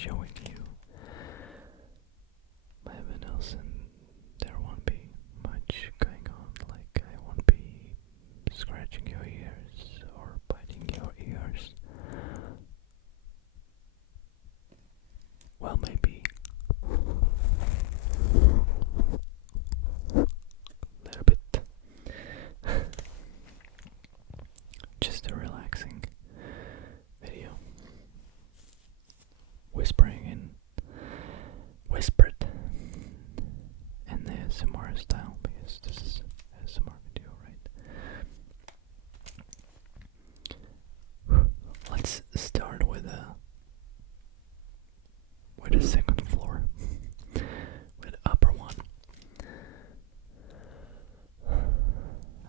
showing you my vinyls, and there won't be much going on. Like, I won't be scratching your ears or biting your ears. Well, maybe a little bit. Just a relaxing video. Whispered in the ASMR style, because this is ASMR video, right? Let's start with the second floor, with the upper one,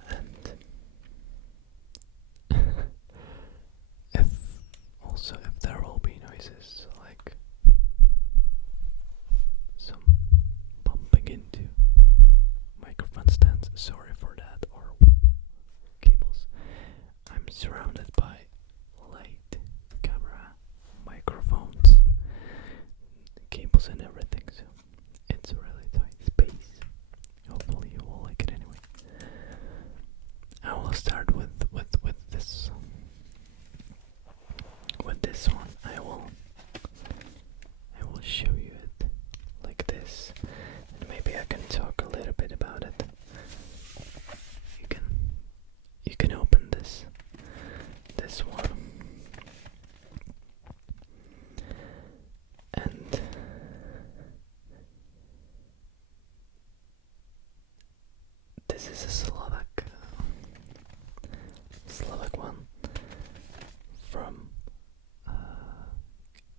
and if there will be noises like some bumping into microphone stands, sorry for that, or cables. I'm surrounded by light, camera, microphones, cables and everything, so it's a really tight space. Hopefully you will like it anyway. I will start with this. With this one, I will show you it like this, and maybe I can talk a little bit about it. You can open this one, and this is a Slovak one from a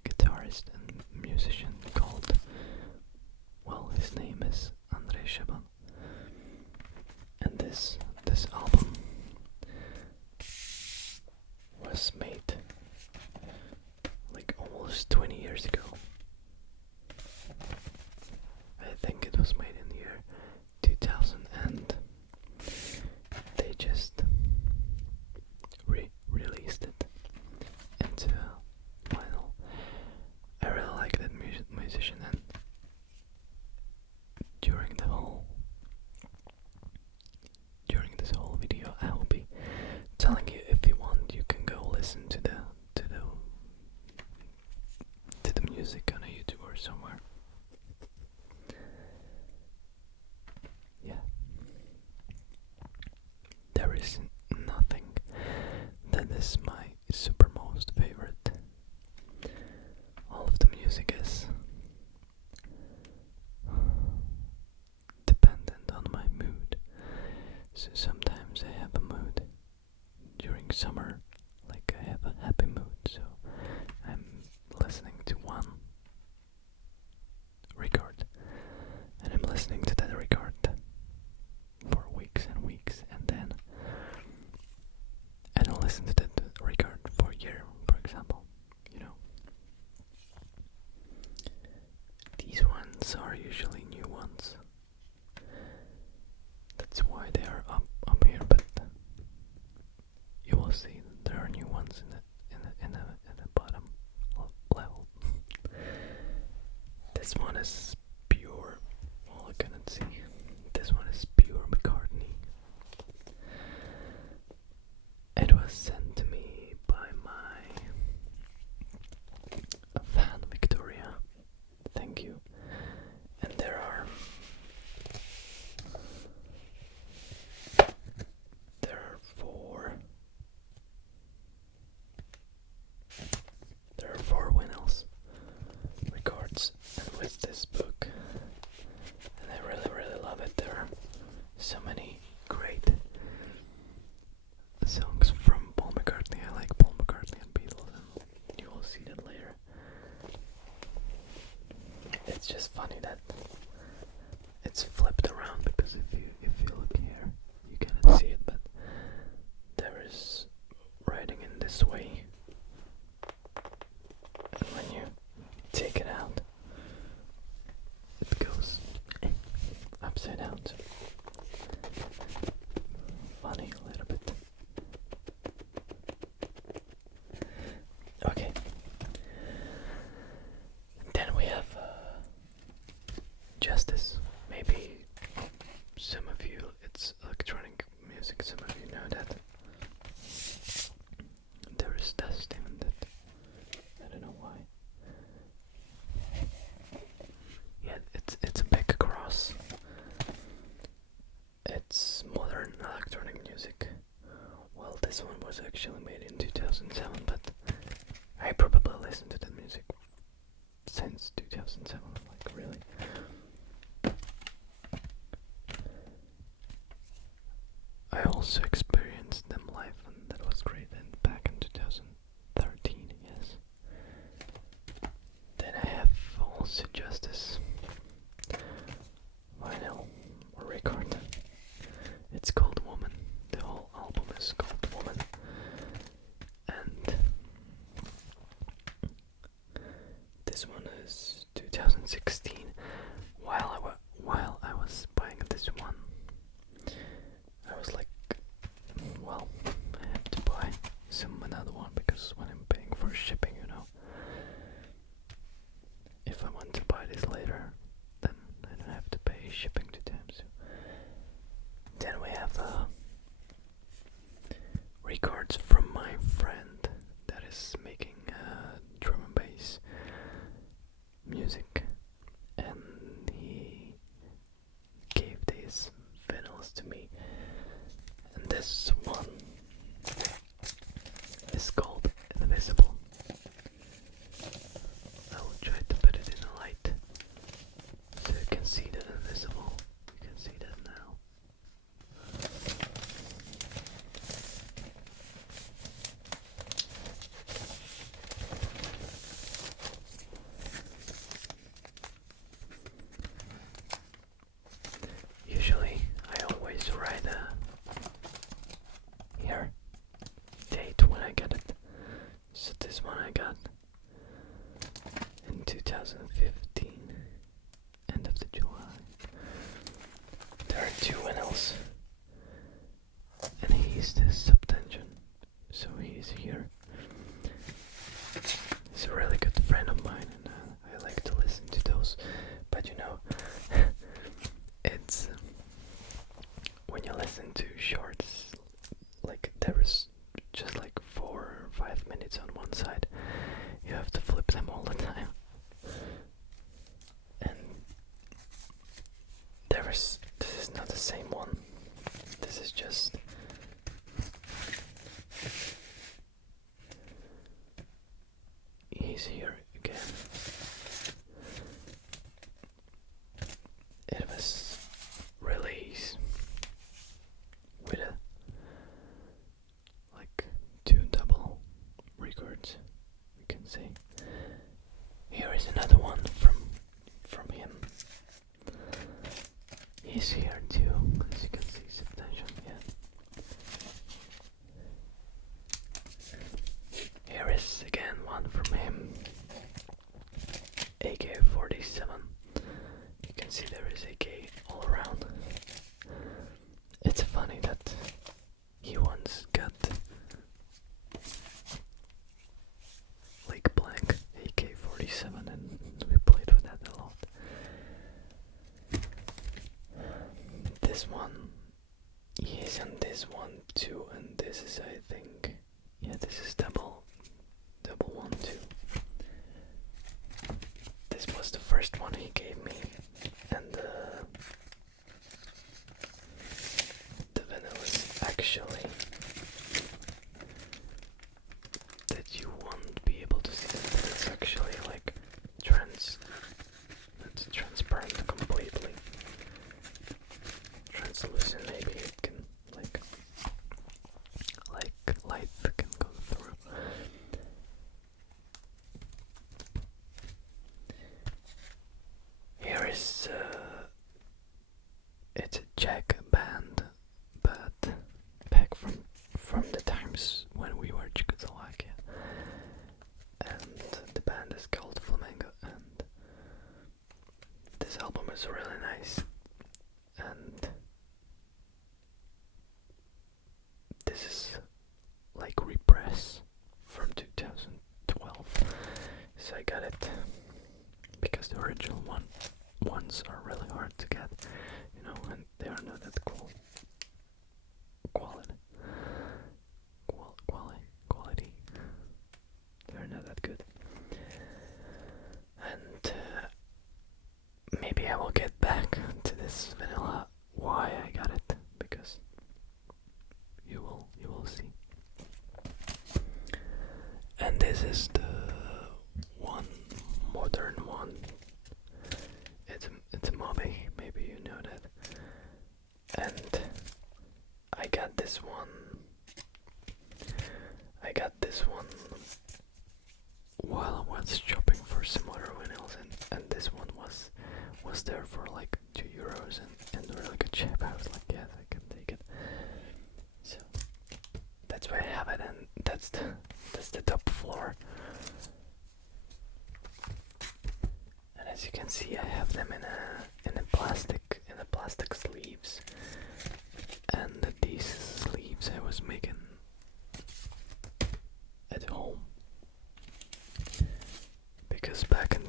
guitarist and musician called, well, his name is Andrej Shaban, and this album was made like almost 20 years ago. I think it was made in the year 2000, and they just released it into vinyl. I really like that musician, and during this whole video, I will be telling you, if you want, you can go listen to the music on YouTube or somewhere. Yeah, there is nothing that is my super most favorite. All of the music is dependent on my mood. So sometimes I have a mood during summer, like I have a happy mood, so I'm listening to one record, and I'm listening to that record for weeks and weeks, and then I don't listen to that record for a year, for example, you know. These ones are usually new ones. That's why they are up here, but you will see there are new ones in the bottom level. This one is pure. Well, I cannot see. This one is pure McCartney. It was sent to me by my fan Victoria. Thank you. And there are four vinyls records, and with this book, and I really love it. There are so many great songs from Paul McCartney. I like Paul McCartney and Beatles, and you will see that later. It's just funny that it's flipped around, because if you look here, you cannot see it, but there is writing in this way, and when you take it out, it goes upside down. Funny a little bit. Okay. Justice. Maybe some of you, it's electronic music, some of you know that. There is dust in it. I don't know why. Yeah, it's a big cross. It's modern electronic music. Well, this one was actually made in 2007, but I probably listened to that music since 2007, like really. I also experienced them live, and that was great, and back in 2013, yes. Then I have also Justice vinyl or record. It's called Woman. The whole album is called Woman. And this one is 2016. While I was buying this one, I was like, well, I have to buy another one, because when I'm paying for shipping, you know, if I want to buy this later, then I don't have to pay shipping 2 times. Then we have records from my friend that is making drum and bass music, and he gave these vinyls to me, and this one is called Invisible. I will try to put it in the light so you can see that Invisible. You can see that now. Usually I always write here date when I get it. So this one I got in 2015, end of the July. There are 2 vinyls, and he's the subtension, so he's here. He's a really good friend of mine, and I like to listen to those. But you know, it's when you listen to shorts, like there is just like 4 or 5 minutes on one side, you have to flip them all the time. And this is not the same one. This is just he's here again. It was released with like 2 double records, you can see. Here is another one from him. He's here too, as you can see, subtension, yeah. Here is again one from him, AK-47. You can see there is AK all around. It's funny that he once got like blank AK-47, and we played with that a lot. This one, he's on this one too, and this is, I think, yeah, this is double 1 too. This was the first one he gave me, and the vinyl is actually that you won't be able to see that it's actually like it's transparent completely. Translucent, maybe it can like light can go through. Here is it's a Czech band, but back from the times when we were Czechoslovakia, and the band is called Flamengo, and this album is really nice, and this is like repress from 2012, so I got it because the original one ones are really hard to get, you know, and they are not that cool. Quality. They're not that good. And maybe I will get back to this vanilla. Why I got it? Because you will see. And this is the one modern one. It's a Moby. Maybe you know that. And I got this one. While I was shopping for some other vinyls, and this one was there for like €2 and really good shape. I was like, yes, I can take it. So that's why I have it, and that's the top floor. And as you can see, I have them in a plastic sleeves, and these sleeves I was making at home, because back in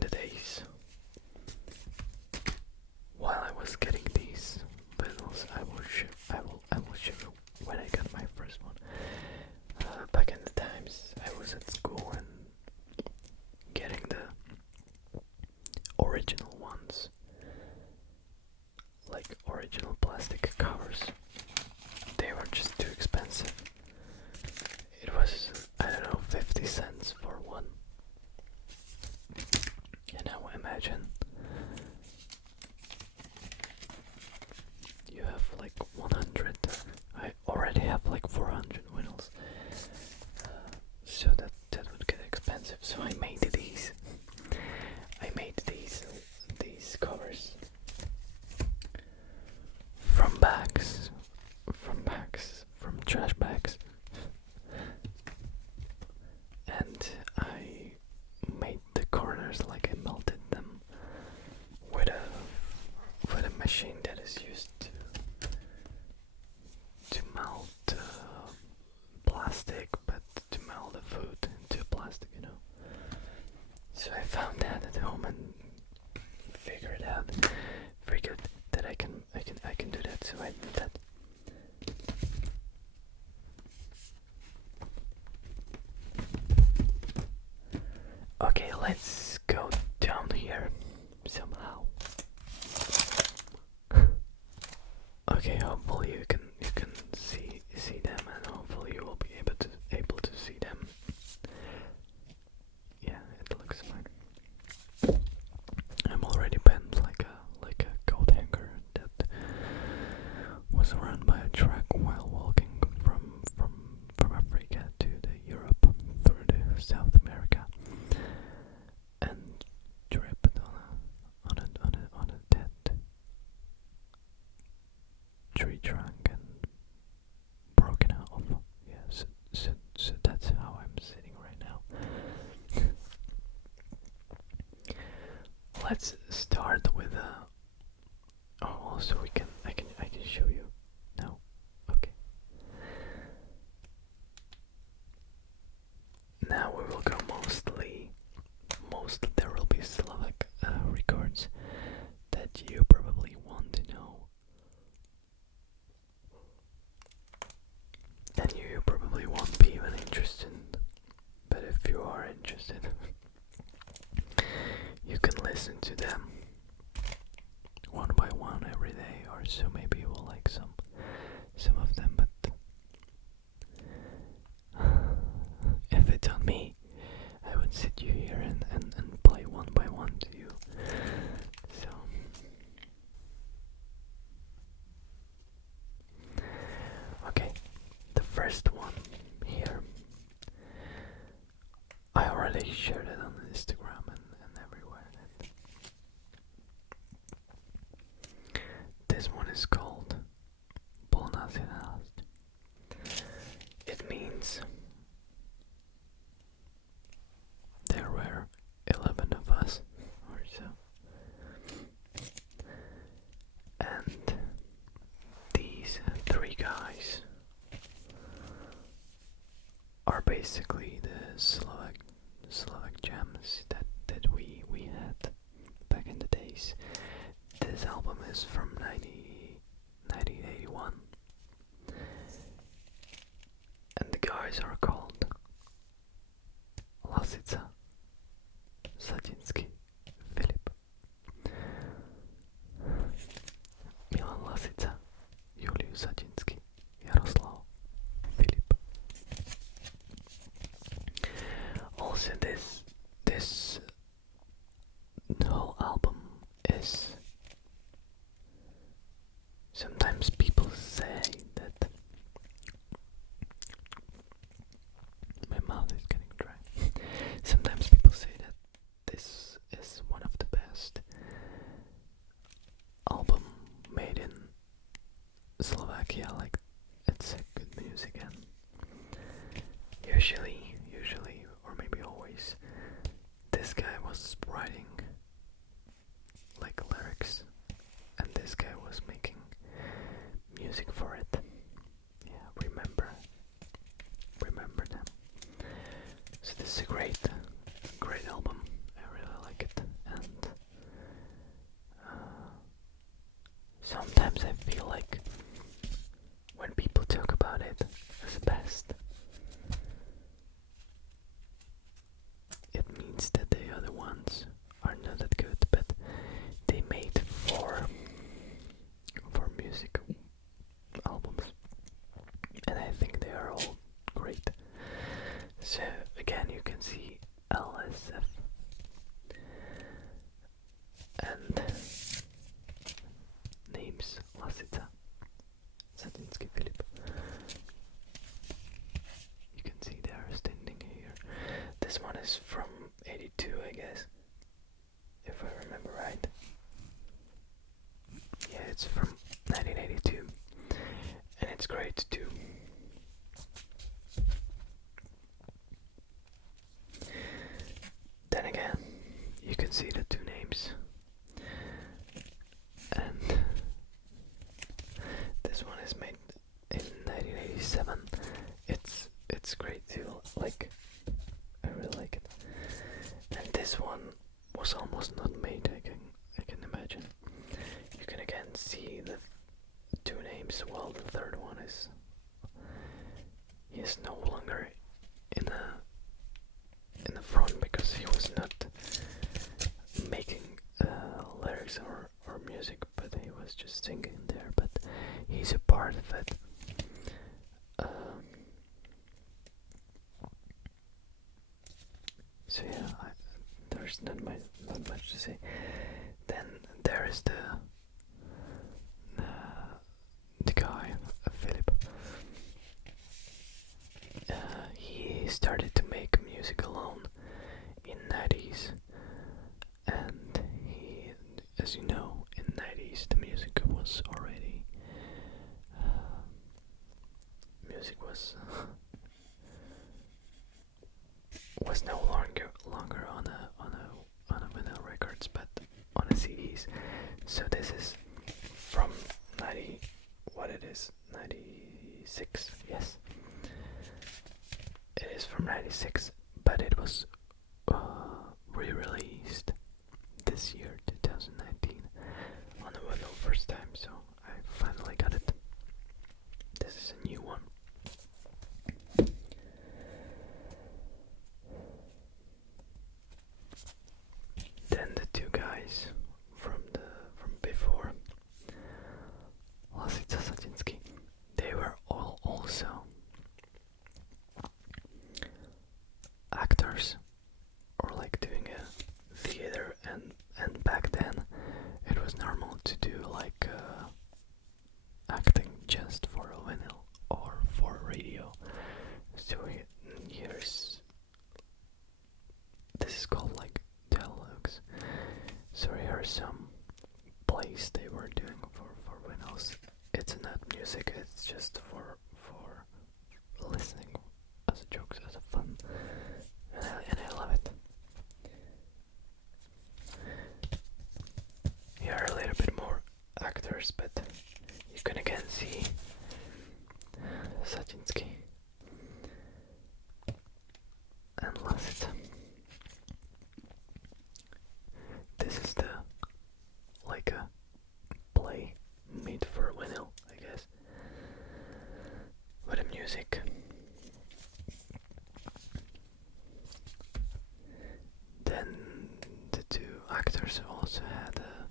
the days, while I was getting these vinyls, I will show you when I got my first one. Back in the times I was at school and getting the original ones, like original plastic covers. They were just too expensive. It was, I don't know, 50 cents for one. And now imagine you have like 100. I already have like 400 vinyls. So that would get expensive. So I made these. These covers from trash bags, and I made the corners, like I melted them with a machine that is used to melt plastic, but to melt the food into plastic, you know. So I found that at home and figured that I can do that. So I did that. Okay, let's go down here somehow. Okay, hopefully you can see them, and hopefully you will be able to see them. Yeah, it looks fine. I'm already bent like a coat hanger that was run by a truck while walking from Africa to the Europe through the South America, and tripped on a dead tree trunk and broken off. Yeah, so that's how I'm sitting right now. Let's start with also I can show you. No? Okay. Now we will go mostly there will be Slovak records that you probably want to know. And you probably won't be even interested. But if you are interested, you can listen to them one by one every day or so. Maybe you will like some of them, but if it's on me, I would sit you here and play one by one to you. So okay, the first one here, I already shared it on Instagram and everywhere. This one is called Polnacionalist. It means there were 11 of us or so. And these three guys are basically the Slovak gems that we had back in the yeah, like it's a good music, and usually, or maybe always, this guy was writing like lyrics, and this guy was making music for it. Yeah, remember them. So this is a great album. I really like it, and sometimes I feel like when people talk about it as the best, it means that the other ones are not that good, but they made four music albums, and I think they are all great. So again, you can see LSF and names Lasica, Satinsky Philip. You can see they are standing here. This one is from 82, I guess, if I remember right. Yeah, it's from 1982, and it's great too. Then again, you can see the two names, and this one is made in 1987. It's great too. Like, I really like it. And this one was almost not made. I can imagine. You can again see the two names. Well, the third one is he is no longer in the front because he was not making lyrics or music, but he was just singing there. But he's a part of it. So yeah, there's not much to say. Then there is the guy, Philip. He started to make music alone in 90s, and he, as you know, in 90s the music was already music was no longer on a vinyl records, but on a CDs. So this is from 90, what it is, 96, yes. It is from 96, but it was re-released this year, 2019, on the vinyl first time, so I finally got it. This is a new one. Then the two guys from before, Lasica Satinsky, they were all also actors, or like doing a theater, and back then it was normal to do like acting just for a vinyl or for radio. So here's, this is called like dialogues. So here are some plays they were doing for vinyls. It's not music, it's just for listening as a joke, as a fun, and I love it. Here are a little bit more actors, but you can again see Satinsky and Lasica. This is like a play made for vinyl, I guess, with the music. Then the two actors also had a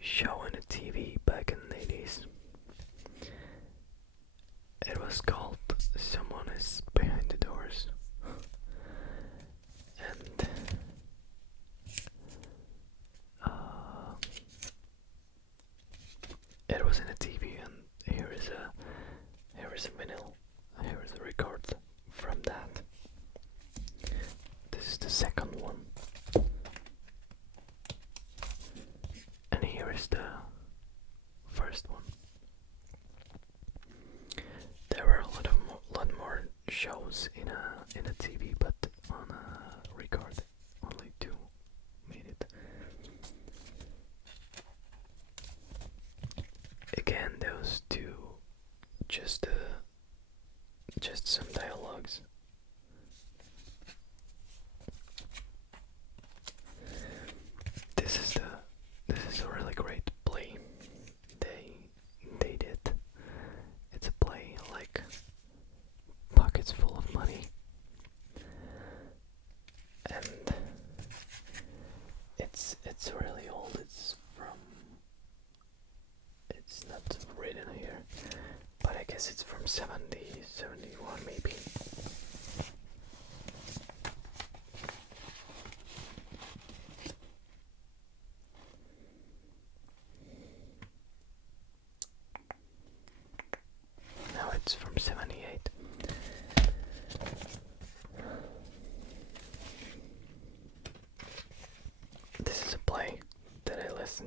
show on the TV back in the 80s. It was called Someone is Behind the Doors. And it was in a TV, and here is a vinyl. Here is a record from that. This is the second one. And here is the first one.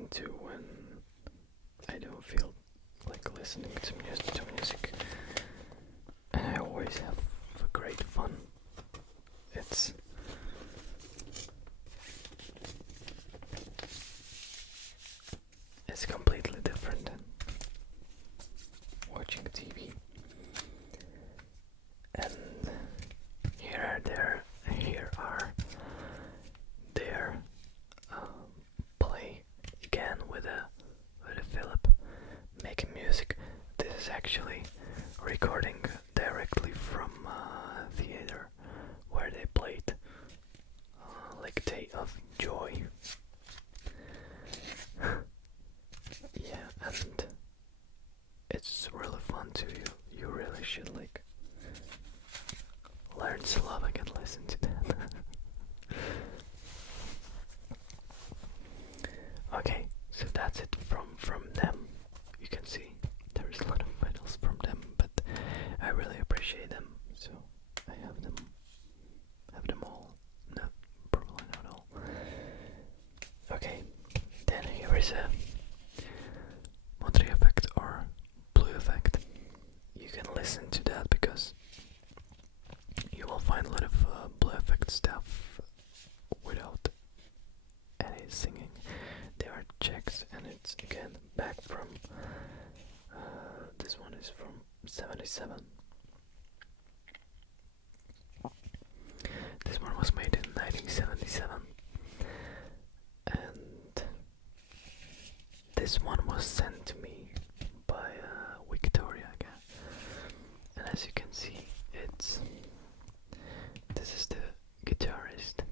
listen to when I don't feel like listening to music, and I always have great fun. It's completely different than watching TV. And here are their play again with a Philip making music. This is actually recording directly from theater where they played like Day of Joy. Yeah, and it's really fun too. You really should like learn Slovak and listen to that. Okay, so that's it from them. You can see there's a lot of vinyls from them, but I really appreciate them, so I have them all. No, probably not all. Okay, then here is a Monterey effect or blue effect. You can listen to that because you will find a lot of blue effect stuff without any singing. There are checks, and it's again back from this one is from 77. This one was made in 1977, and this one was sent to me by Victoria again. And as you can see, this is the guitarist,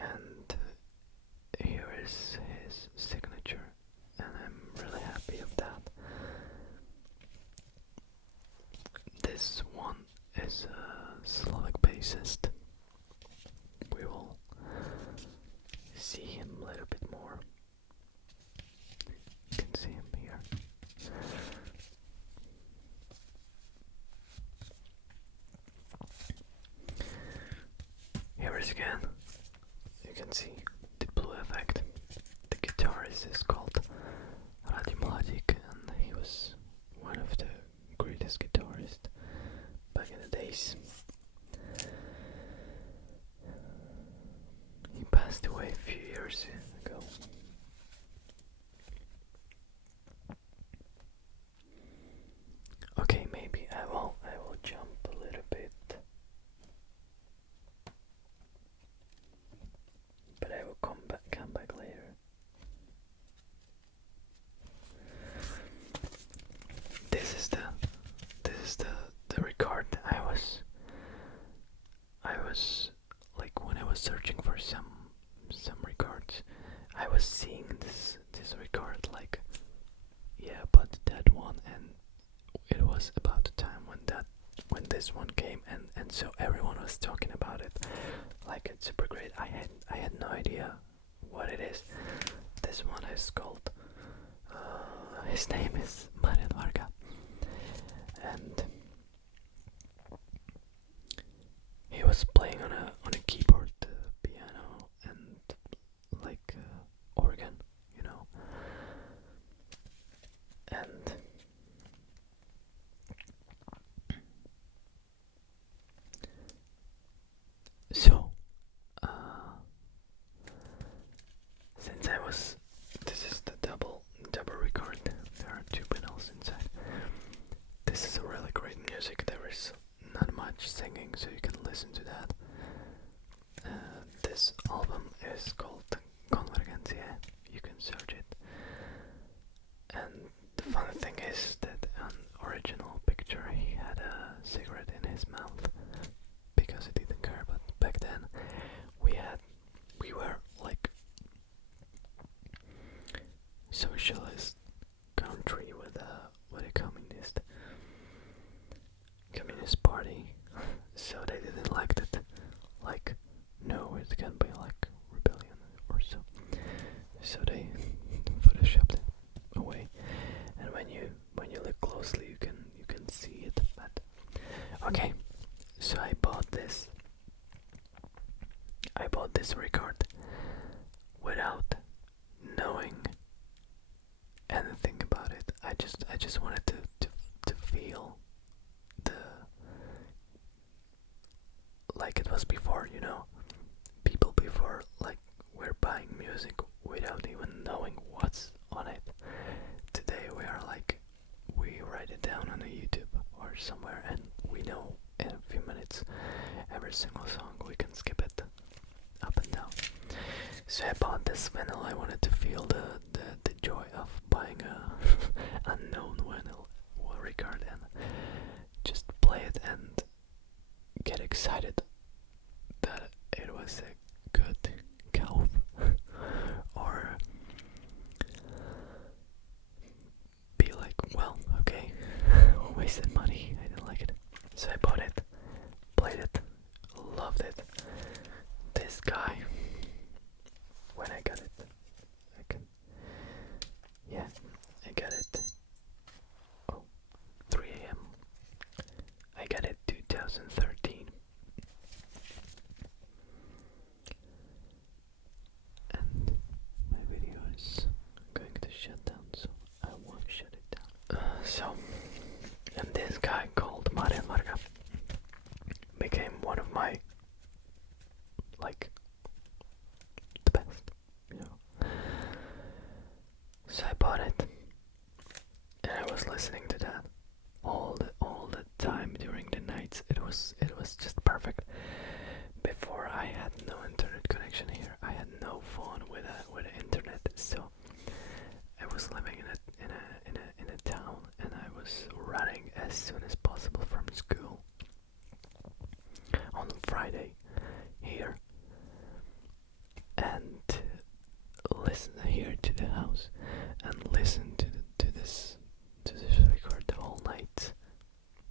and here is his signature, and I'm really happy of that. This one is a Slovak bassist. We will see him a little bit more. You can see him here. Here is again. You can see the blue effect. The guitarist is called Radim Mladic, and he was one of the greatest guitarists back in the days. He passed away a few years ago. Okay, maybe I will jump a little bit, but I will come back later. This is the record. I was like, when I was searching for some records, I was seeing this record, like, yeah, but that one, and it was about the time when this one came, and so everyone was talking about it like it's super great. I had no idea what it is. This one is called his name is Marian Varga, and he was playing on a keyboard, piano, and like organ, you know. And so since this is the double record. There are two panels inside. This is a really great music. There is not much singing, so you can listen to that. This album is called Convergencia. You can search it. And the funny thing is that on original picture he had a cigarette in his mouth because he didn't care. But back then we were like socialist country with a communist party, so they didn't like it. Like, no, it can be like rebellion or so. So they photoshopped it away. And when you look closely, you can see it. But okay, so I bought this record without are somewhere and we know in a few minutes every single song, we can skip it up and down. So I bought this vinyl. I wanted to feel the joy of buying a unknown vinyl record and just play it and get excited that it was a good cow or be like, well, okay, wasted money, I didn't like it. So I bought it, played it, loved it. This guy, when I got it, I got it, 3 a.m. I got it 2013. And my video is going to shut down, so I won't shut it down. And this guy called Marian Marga became one of my, like, the best, you know. So I bought it, and I was listening to that all the time during the nights. It was just perfect. Before, I had no internet connection here. I had no phone with the internet, so I was living in a town, and I was running as soon as possible from school on Friday here and listen here to the house and listen to this record the whole night,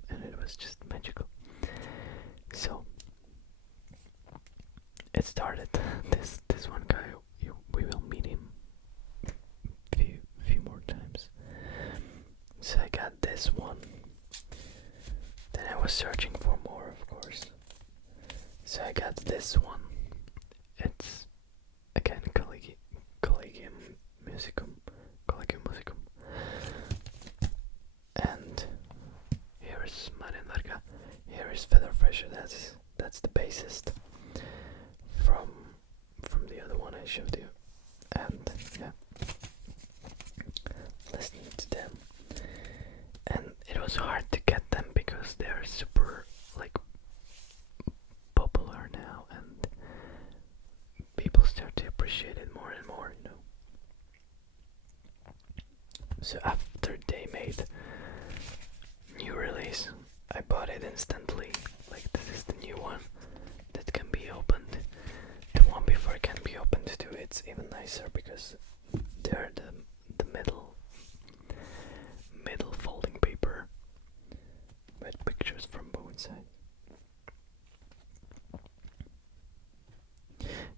and it was just magical. So it started. This one guy, we will meet him few more times. So I got this one. Then I was searching for more, of course. So I got this one. It's again Collegium Musicum. And here is Marian Marga. Here is Fedor Fresher. That's the bassist from the other one I showed you. And yeah, listening to them. And it was hard to get them because they're super like popular now, and people start to appreciate it more and more, you know. So after they made new release, I bought it instantly. Like, this is the new one that can be opened. The one before can be opened too. It's even nicer because they're the middle folding paper with pictures from both sides.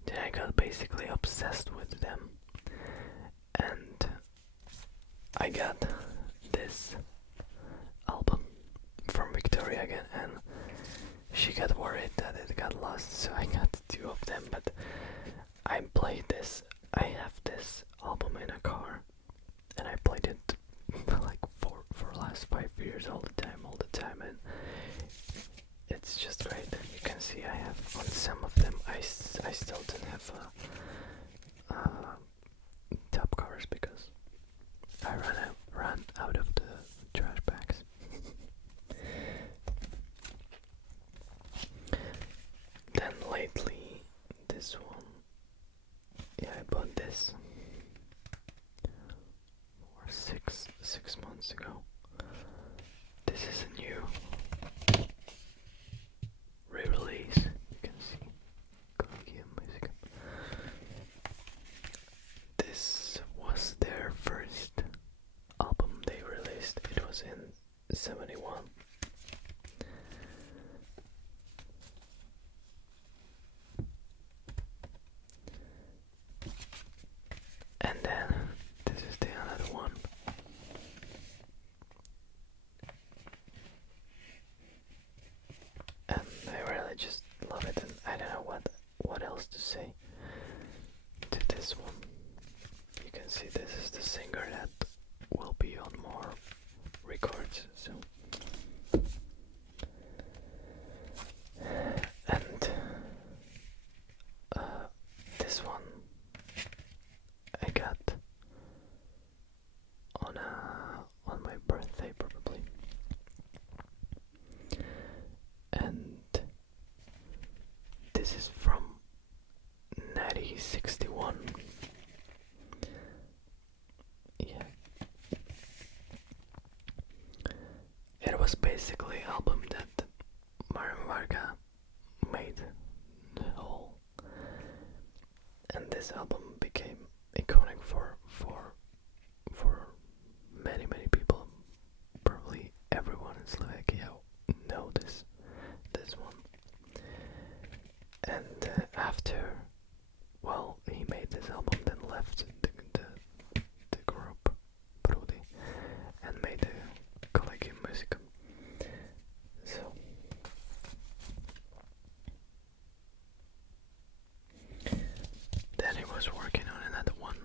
Then I got basically obsessed with them, and I got this album from Victoria again, and she got worried that it got lost, so I got 2 of them. But I played this. I have this album in a car, and I played it like for the last 5 years, all the time, and it's just great. You can see I have on some of them. I still don't have top covers because I ran out of the trash bags. Then lately, this one, yeah, I bought this 6 months ago. This is a new re-release. You can see Slovakian music. This was their first album they released. It was in 71. And then this is the another one. And I really just love it, and I don't know what else to say to this one. You can see this is the singer that will be on more records, so. And this one I got on my birthday, probably. this album became iconic for many people. Probably everyone in Slovakia know this one. And after, well, he made this album, then left the group Prudi and made the Collegium Musicum. So then he was working on another one,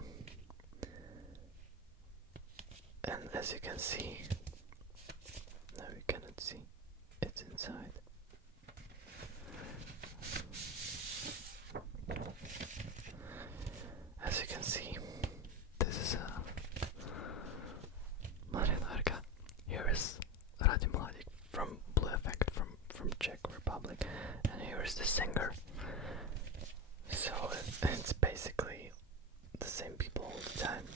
and as you can see, no, you cannot see, it's inside. As you can see, this is a Marianarka. Here is Radim Mladic from Blue Effect from Czech Republic, and here is the singer. So it's basically the same people all the time.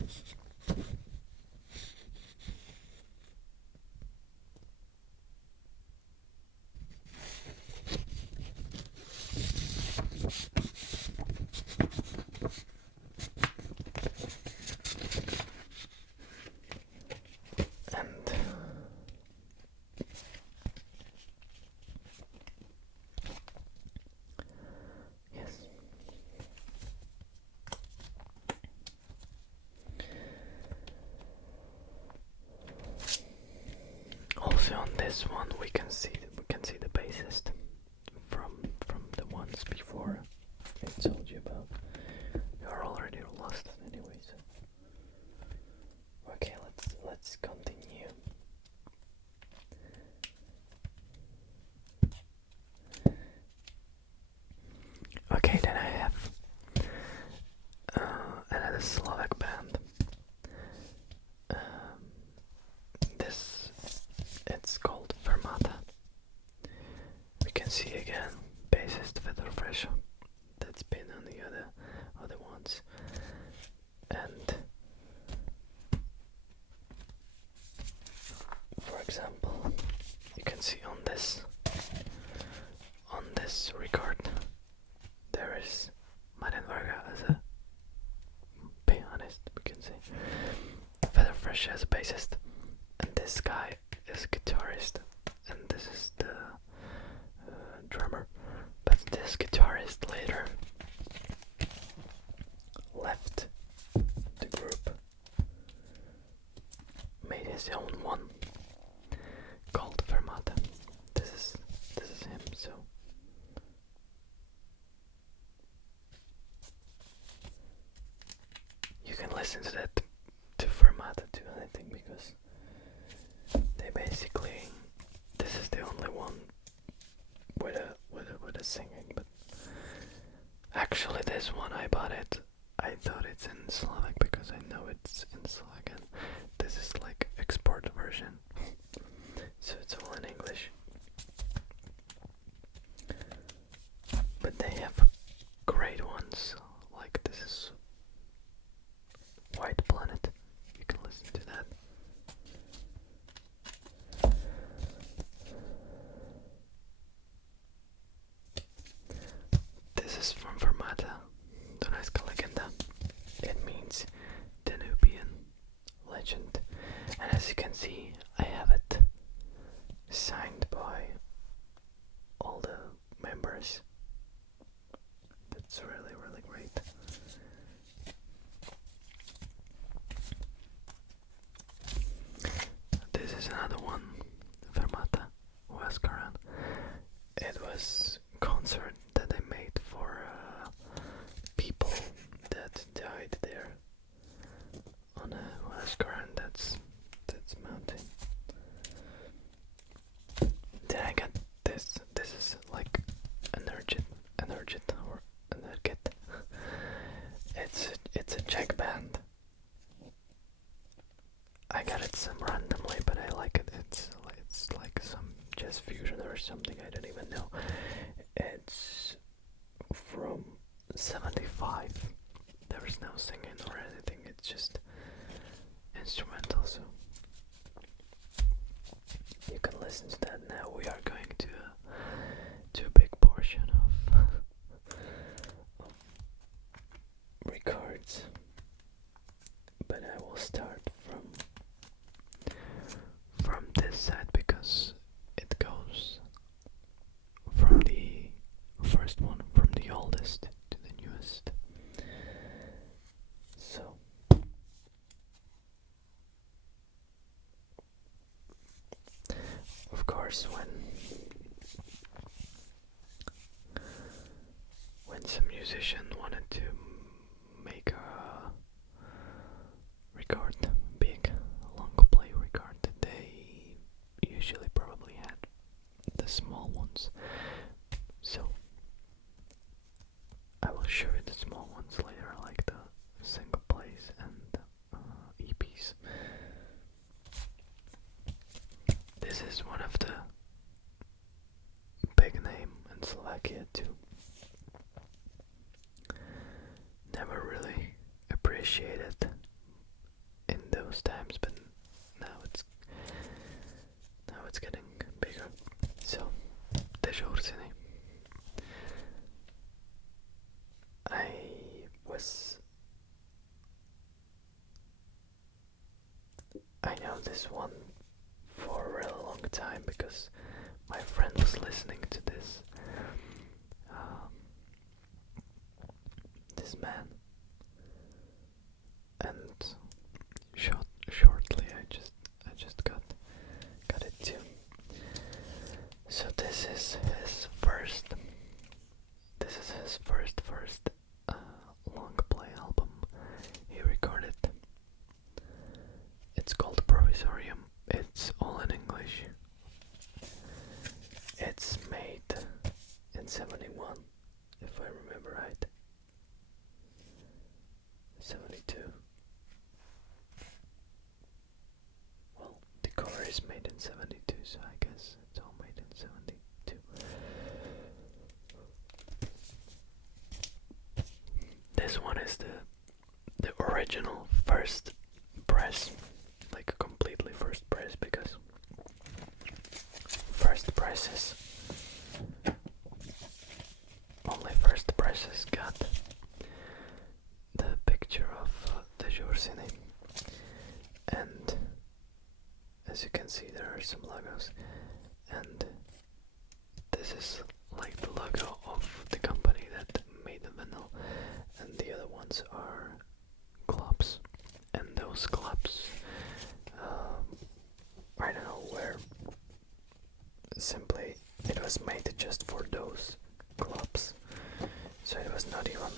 Also on this one we can see the bassist from the ones before I told you about. You're already lost anyway, so okay, let's continue. Okay, then I have another Slovak band. It's called Fermata. We can see again bassist Fedor Fresho. That's been on the other ones. And for example, you can see on this record there is Martin Varga as a pianist, we can say. Fedor Fresho as a bassist, and this guy is a guitarist, and this is the drummer. But this guitarist later left the group, made his own one called Fermata. This is him. So you can listen to that, to Fermata too, I think, because they basically, this is the only one with a singing. But actually this one I bought it, I thought it's in Slovak because I know it's in Slovakian. This is like export version, so it's all in English. But they have great ones, like this is White Planet. You can listen to that. This is from Fermata, Dunajska Legenda. It means Danubian legend, and as you can see, I have it signed by all the members. That's really great. This is another one, Fermata, Huascaran. It was concert that I made for people that died there on a Huascaran, that's mountain. Then I got this. This is like Energit or Energit. It's a Czech band. I got it some randomly, but I like it. It's like some jazz fusion or something. I don't even know. It's from 75. There is no singing or anything. It's just instrumental. So you can listen to that now. We are going to a big portion of but I will start from this side because it goes from the first one, from the oldest to the newest. So of course when some musician wanted to make a record, big long play record, they usually probably had the small ones. So I will show you the small ones later, like the single plays and EPs. This is one of the big name in Slovakia too. Never really appreciated in those times, but now it's getting bigger. So the rosarium. I know this one for a really long time because my friend was listening to this man, and shortly I just got it too. So this is his first long play album he recorded. It's called Rosarium. It's all in English. It's made in 71, if I remember right. 72. Well, the cover is made in 72, so I guess it's all made in 72. This one is the original first press, like a completely first press, because only first presses got the picture of the rosarium, and as you can see there are some logos, and this is like the logo of the company that made the vinyl, and the other ones are clubs, and those clubs, I don't know where, simply it was made just for those clubs, so it was not even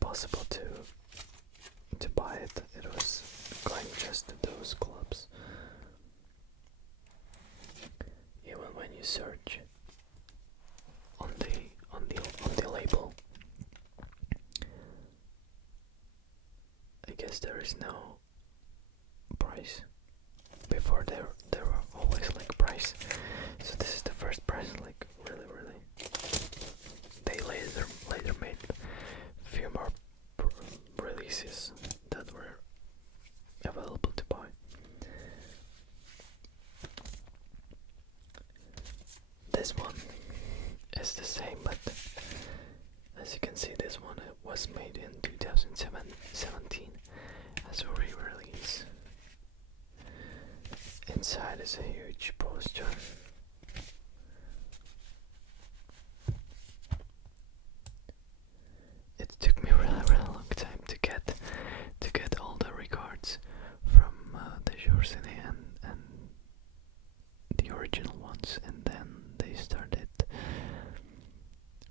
possible to buy it. It was going just to those clubs. Even when you search on the label, I guess there is no price. Before there were always like price. So this is the first price, like really. They later made a few more releases that were available to buy. This one is the same, but as you can see, this one was made in 2017 as a re-release. Inside is a huge poster. It took me really long time to get all the records from the rosarium and the original ones, and then they started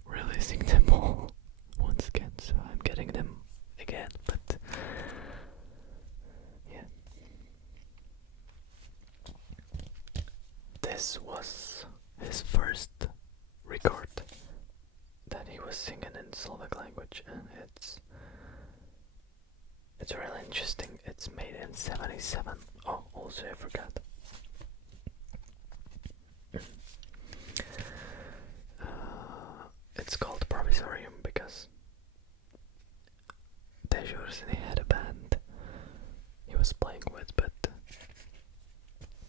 releasing them all once again, so I'm getting them again, but yeah. This was his first record that he was singing in Slovak language, and it's really interesting. It's made in 77. Oh, also I forgot. It's called Rosarium because the rosarium had a band he was playing with, but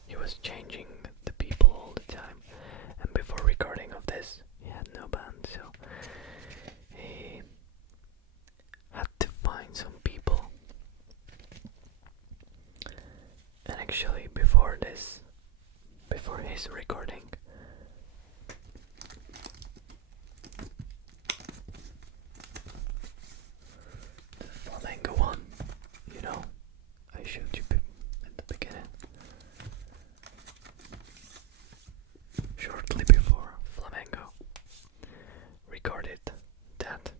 he was changing the people all the time, and before recording of this he had no band, so he had to find some people before his recording. The flamenco one, I showed you at the beginning. Shortly before Flamenco recorded that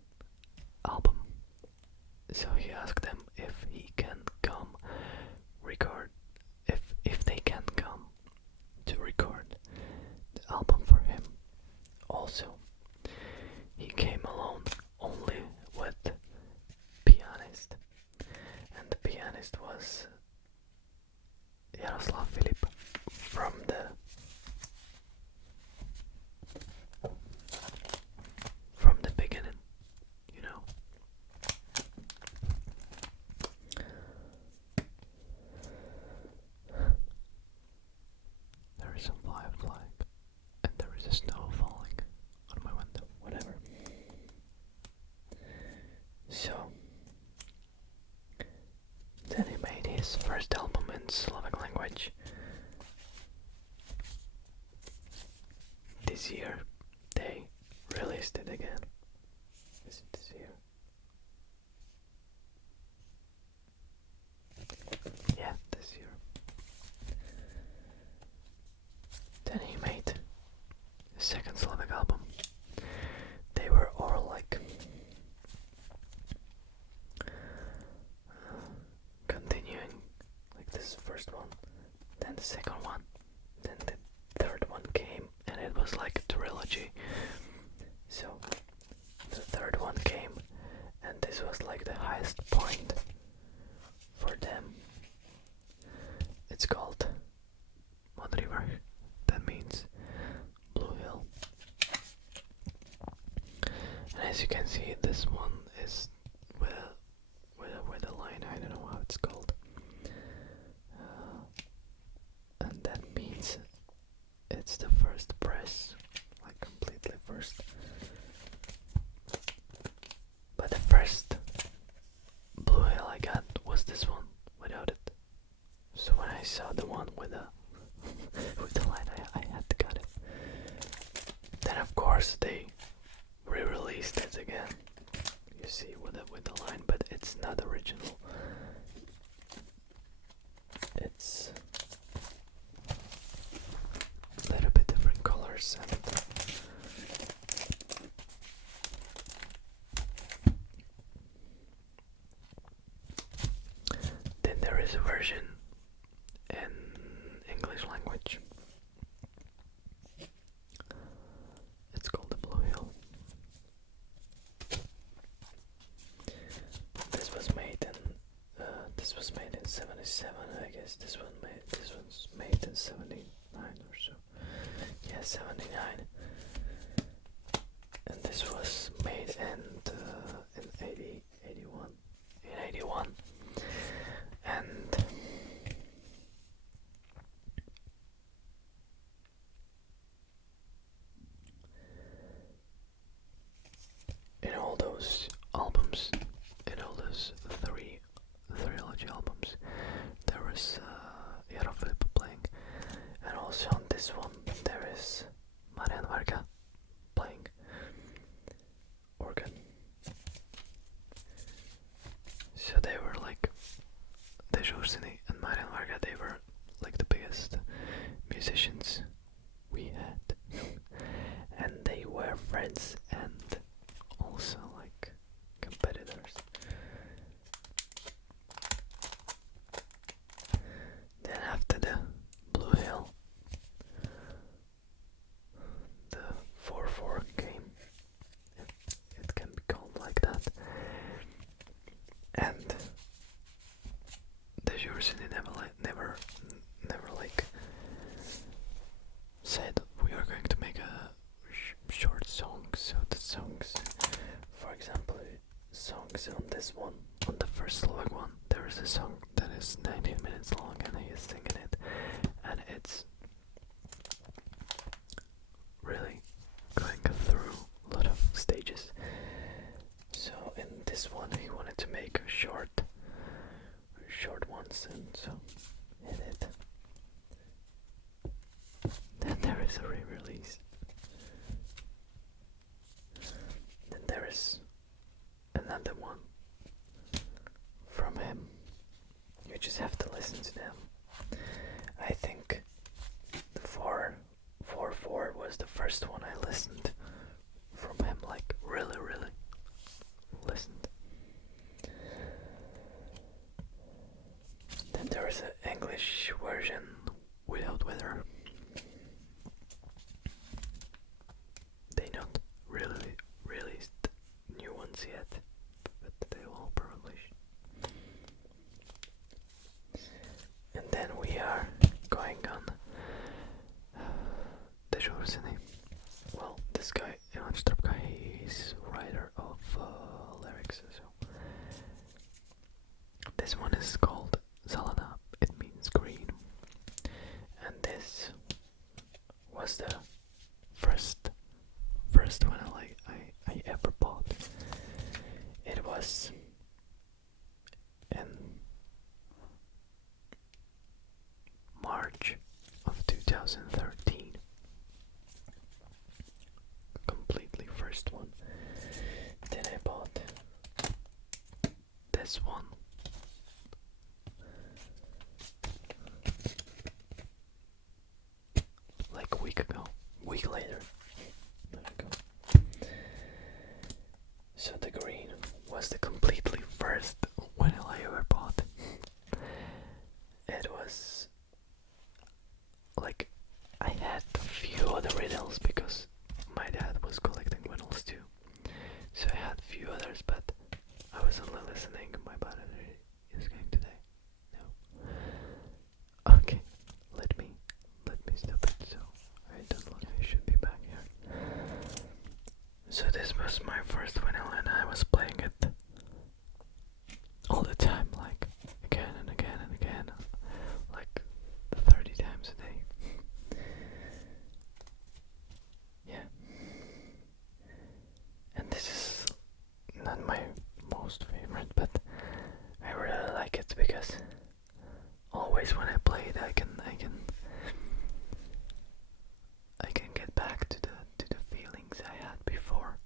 album, so he asked them if he can come record, if they can come to record the album for him. Also, he came alone only with pianist, and the pianist was Jaroslav Filip from the beginning, There is some fire flying, and there is a snow falling on my window, whatever. So, then he made his first album in Slovak language. This year, they released it again. Is it this year? Yeah, this year. Then he made a second Slovak album. They were all like continuing, like this first one, then the second one, then the third one came, and it was like a trilogy. So the third one came, and this was like the highest point for them. It's called Modrý vrch. That means Blue Hill. And as you can see, this one is with a line. I don't know how it's called. And that means it's the first press, like completely first. But the first Blue Hill I got was this one without it. So when I saw the one with the with the line, I had to get it. Then of course they re-released it again. You see with the line, but it's not original. It's a little bit different colors and then there is a version in English language. It's called the Blue Hill. This was made in 77, I guess. This one's made in 79 or so. Yeah, 79. And this was made in 81. In 81. And in all those albums, in all those trilogy albums, there was Jaro Filip playing, and also on this one there is Marian Varga playing organ. So they were like Dežursiny and Marian Varga. They were like the biggest musicians we had, and they were friends and also like competitors. Then after the Blue Hill, the 4/4 game. It can be called like that. And Dežursiny never like said we are going to make a short song. So the songs, for example, songs on this one, on the first Slovak one, there is a song that is 19 minutes long and he is singing it, and it's really going through a lot of stages. So in this one he wanted to make short ones, and so he did. there is a re-release. Then there is another one from him. You just have to listen to them. I think the 444 was the first one I listened from him, like really listened. Then there is an English version without weather. They not really released new ones yet, but they will publish. And then we are going on the rosarium. Well, this guy, Ivan Stropka, he's writer of lyrics, so this one is called Zelena, it means green. And this was the first one I ever bought. It was in March of 2013. Completely first one. Then I bought this one. Like a week later. There we go. So the green was the completely first vinyl I ever bought. It was like I had a few other vinyls because my dad was collecting vinyls too. So I had a few others, but I was only listening. My battery is going to die. No. Okay, let me stop it so I don't look. I should be back here. So this was my first vinyl and I was playing it all the time, like again and again and again, like 30 times a day. Yeah. And this is not my most favorite, but I really like it because always when I play it I can get back to the feelings I had before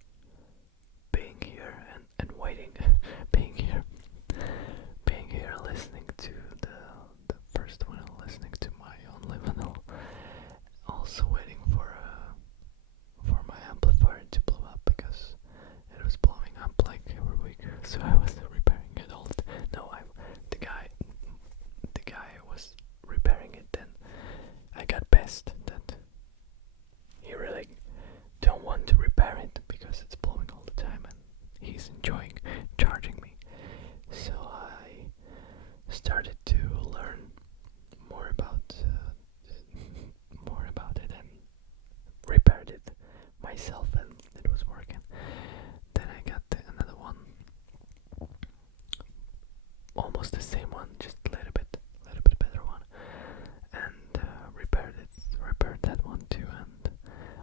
being here and waiting being here listening to the first one, listening to my only vinyl, also waiting for my amplifier to blow up because it was blowing up like every week, so I was repairing it all. The guy was repairing it, then I got pissed that he really don't want to repair it because it's blowing all the time and he's enjoying charging me. So I started to learn more about it and repaired it myself, and it was working. Then I got another one, almost the same one, just a little bit better one, and repaired that one too. And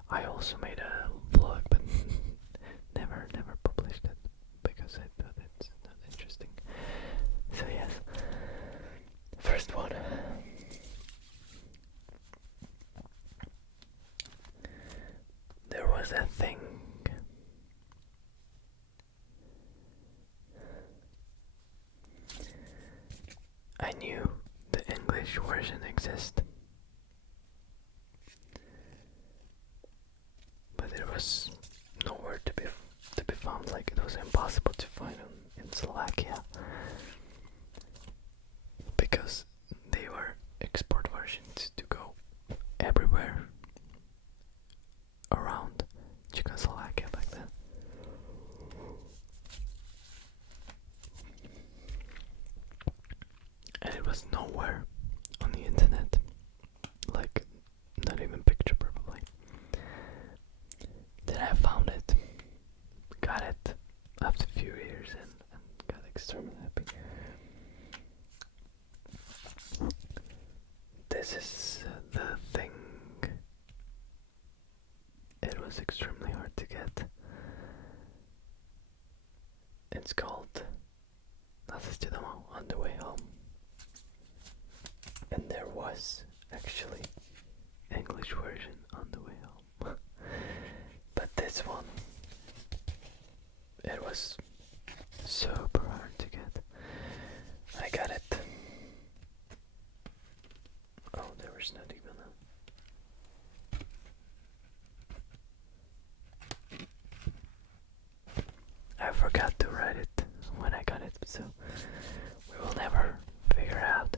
I also made a vlog, but never published it because I thought it's not interesting. So yes, first one. There was a thing. I knew the English version exists, but it was nowhere to be found. Like it was impossible to find in Slovakia because they were export versions to go everywhere around Czechoslovakia back then. And it was nowhere on the internet, like not even picture probably. Then I found it, got it after a few years and got extremely happy. This is the thing. It was extremely hard to get. It's called On the Way Home. And there was actually English version on this one, it was super hard to get. I got it. Oh, there was not even I forgot to write it when I got it, so we will never figure out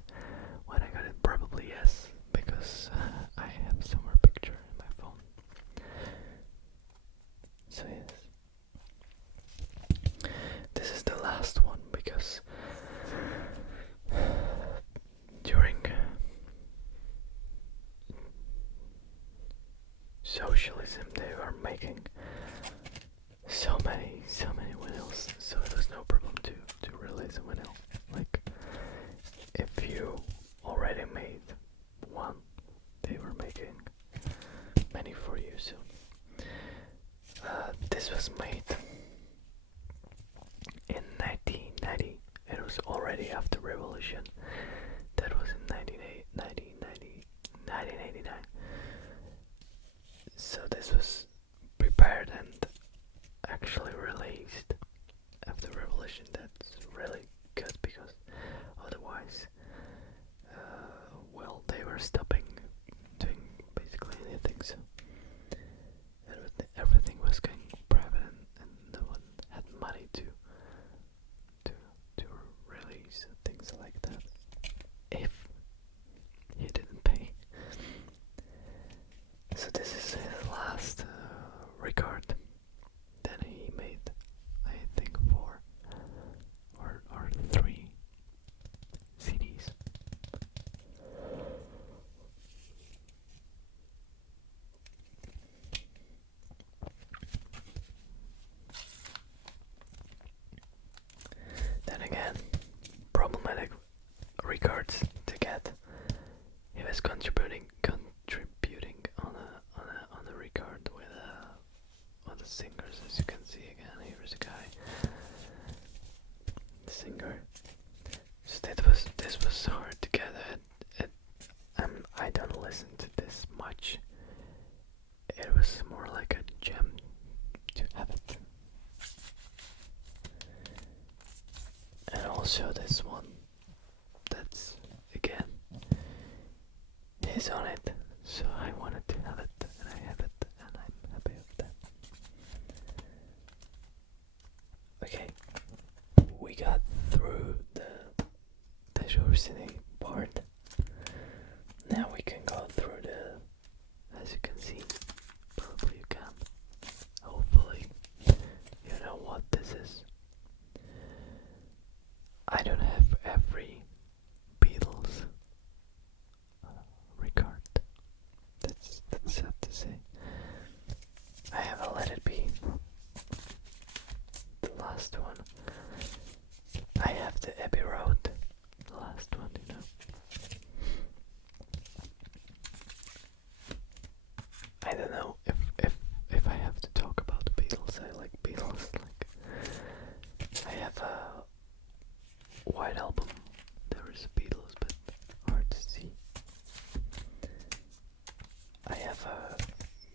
when I got it. Probably yes, because I have somewhere picture in my phone. So yes, this is the last one because during socialism they were making so many vinyls, so it was no problem to release a vinyl. Like, if you already made one, they were making many for you. So this was made in 1990. It was already after revolution. That was in 1989. So this was prepared and actually released after revolution. That's really good because otherwise, well, they were stopping doing basically anything. So everything was going private, and no one had money to release things like that if he didn't pay. So this is his last record. Then he made, I think, 4 or 3 CDs. Then again, problematic records to get. He was contributing on a record with on the singers, as you can see again. Here's a guy, the singer. So this was so hard to get. I don't listen to this much. It was more like a gem to have it. And also this one, that's again he's on it, so I wanted to have it, and I have it, and I'm happy with that. Okay, we got through the Jorsine part. Now we can go through as you can see, probably you can, hopefully you know what this is. I don't have every Beatles record. That's sad to say. I have a Let It Be, the last one. I have the Abbey Road, the last one, you know. I don't know if I have to talk about the Beatles. I like Beatles. Like, I have a White Album. There is a Beatles, but hard to see. I have a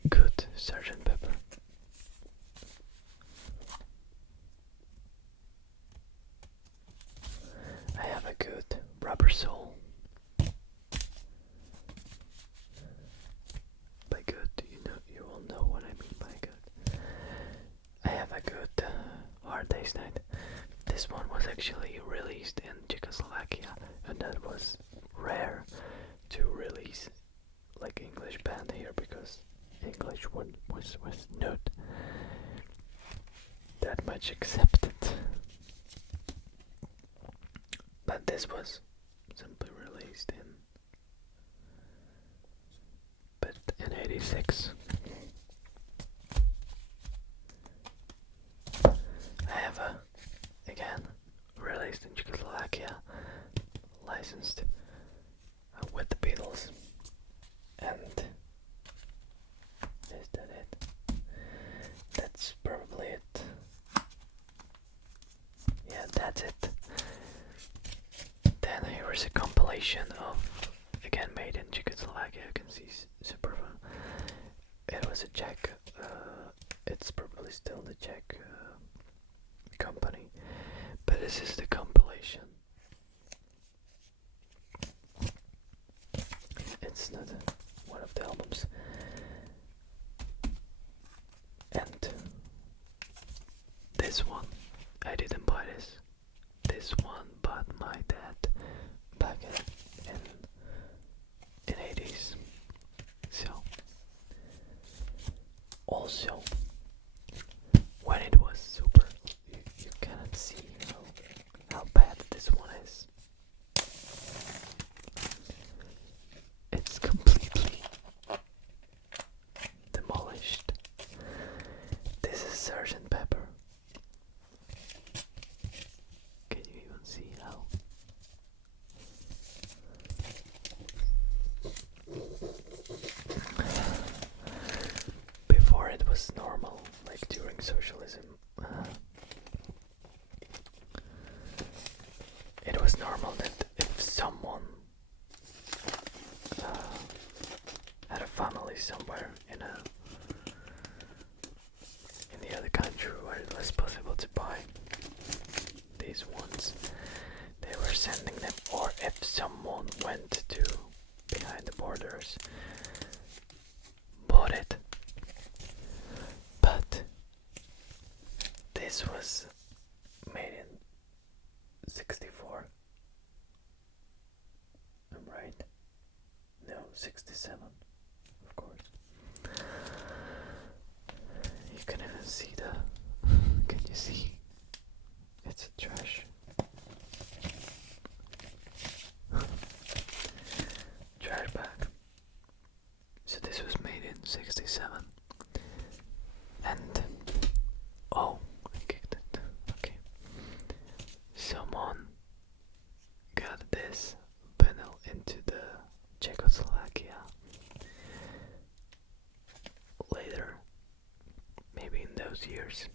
good Sgt. Pepper. I have a good Rubber Soul. By good, you will know what I mean by good. I have a good Hard Day's Night. This one was actually released in Czechoslovakia, and that was rare to release like English band here because English one was not that much accepted. But this was simply released in 86. I have again released in Czechoslovakia, licensed with the Beatles, and is that it? That's probably it. Yeah, that's it. Then here is a compilation of, again, made in Czechoslovakia. You can see super fun. It was a Czech It's probably still the Czech company, but this is the compilation. It's not one of the albums. And this one, I didn't buy this. This one bought my dad back in 80s. So also when it was super, you cannot see how bad this one is. It's completely demolished. This is Sgt. Pepper. Can you even see how? Before it was normal, like during socialism, it was normal that if someone had a family somewhere in the other country where it was possible to buy these ones, they were sending them, or if someone went to behind the borders, bought it. But this was made in 64. I'm right? No, 67, of course. You can even see can you see? It's trash. Trash bag. So this was made in 67. And oh, I kicked it. Okay. Someone got this vinyl into the Czechoslovakia later, maybe in those years.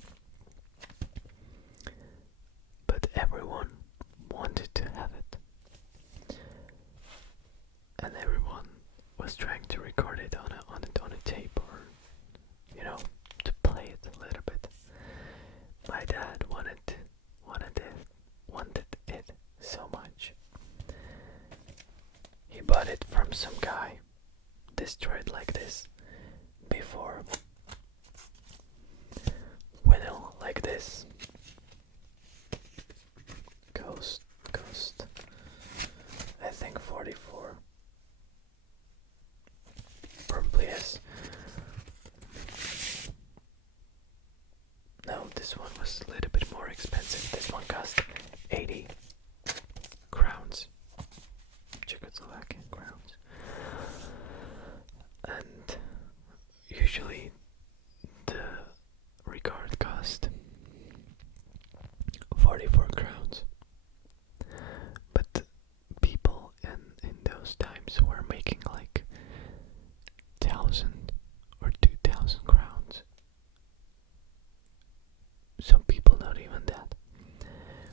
But everyone wanted to have it, and everyone was trying to record it on a tape, or to play it a little bit. My dad wanted it so much. He bought it from some guy, destroyed like this, before vinyl like this. Cost, I think 44. Probably is. No, this one was a little bit more expensive. This one cost 80 crowns. Czechoslovakian crowns. And usually the record cost 44 crowns. But people in those times were making like 1,000 or 2,000 crowns. Some people not even that.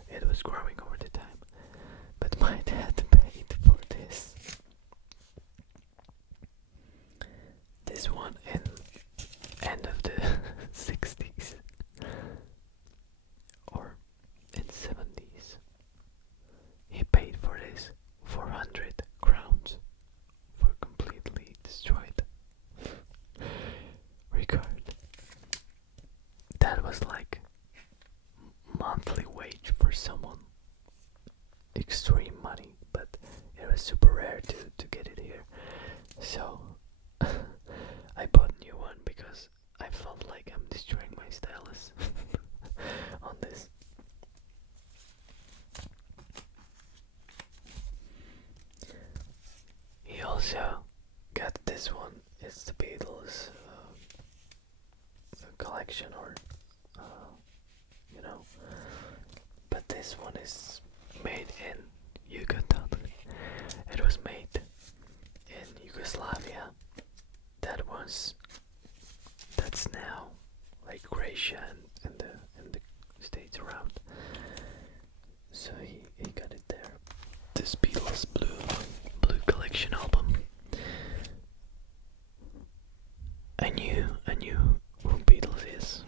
It was growing over the time. But my dad paid for this. This one in end of the 60s or in 70s. He paid for this 400 crowns for completely destroyed record. That was like monthly wage for someone. Extreme money, but it was super rare to get it here. So I bought a new one because I felt like I'm destroying my stylus on this. He also got this one. It's the Beatles collection, or but this one is made in Yucatan. It was made in Yugoslavia. That's now like Croatia and the states around. So he got it there. This Beatles blue collection album. I knew who Beatles is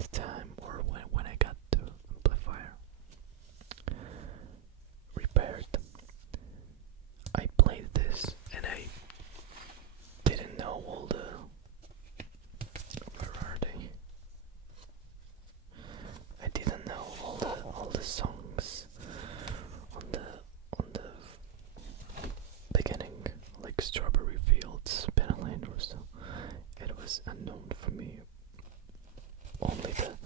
the time, or when I got the amplifier repaired, I played this and I didn't know all the, where are they? I didn't know all the songs on the beginning, like Strawberry Fields, Penland or so. It was unknown for me. Only the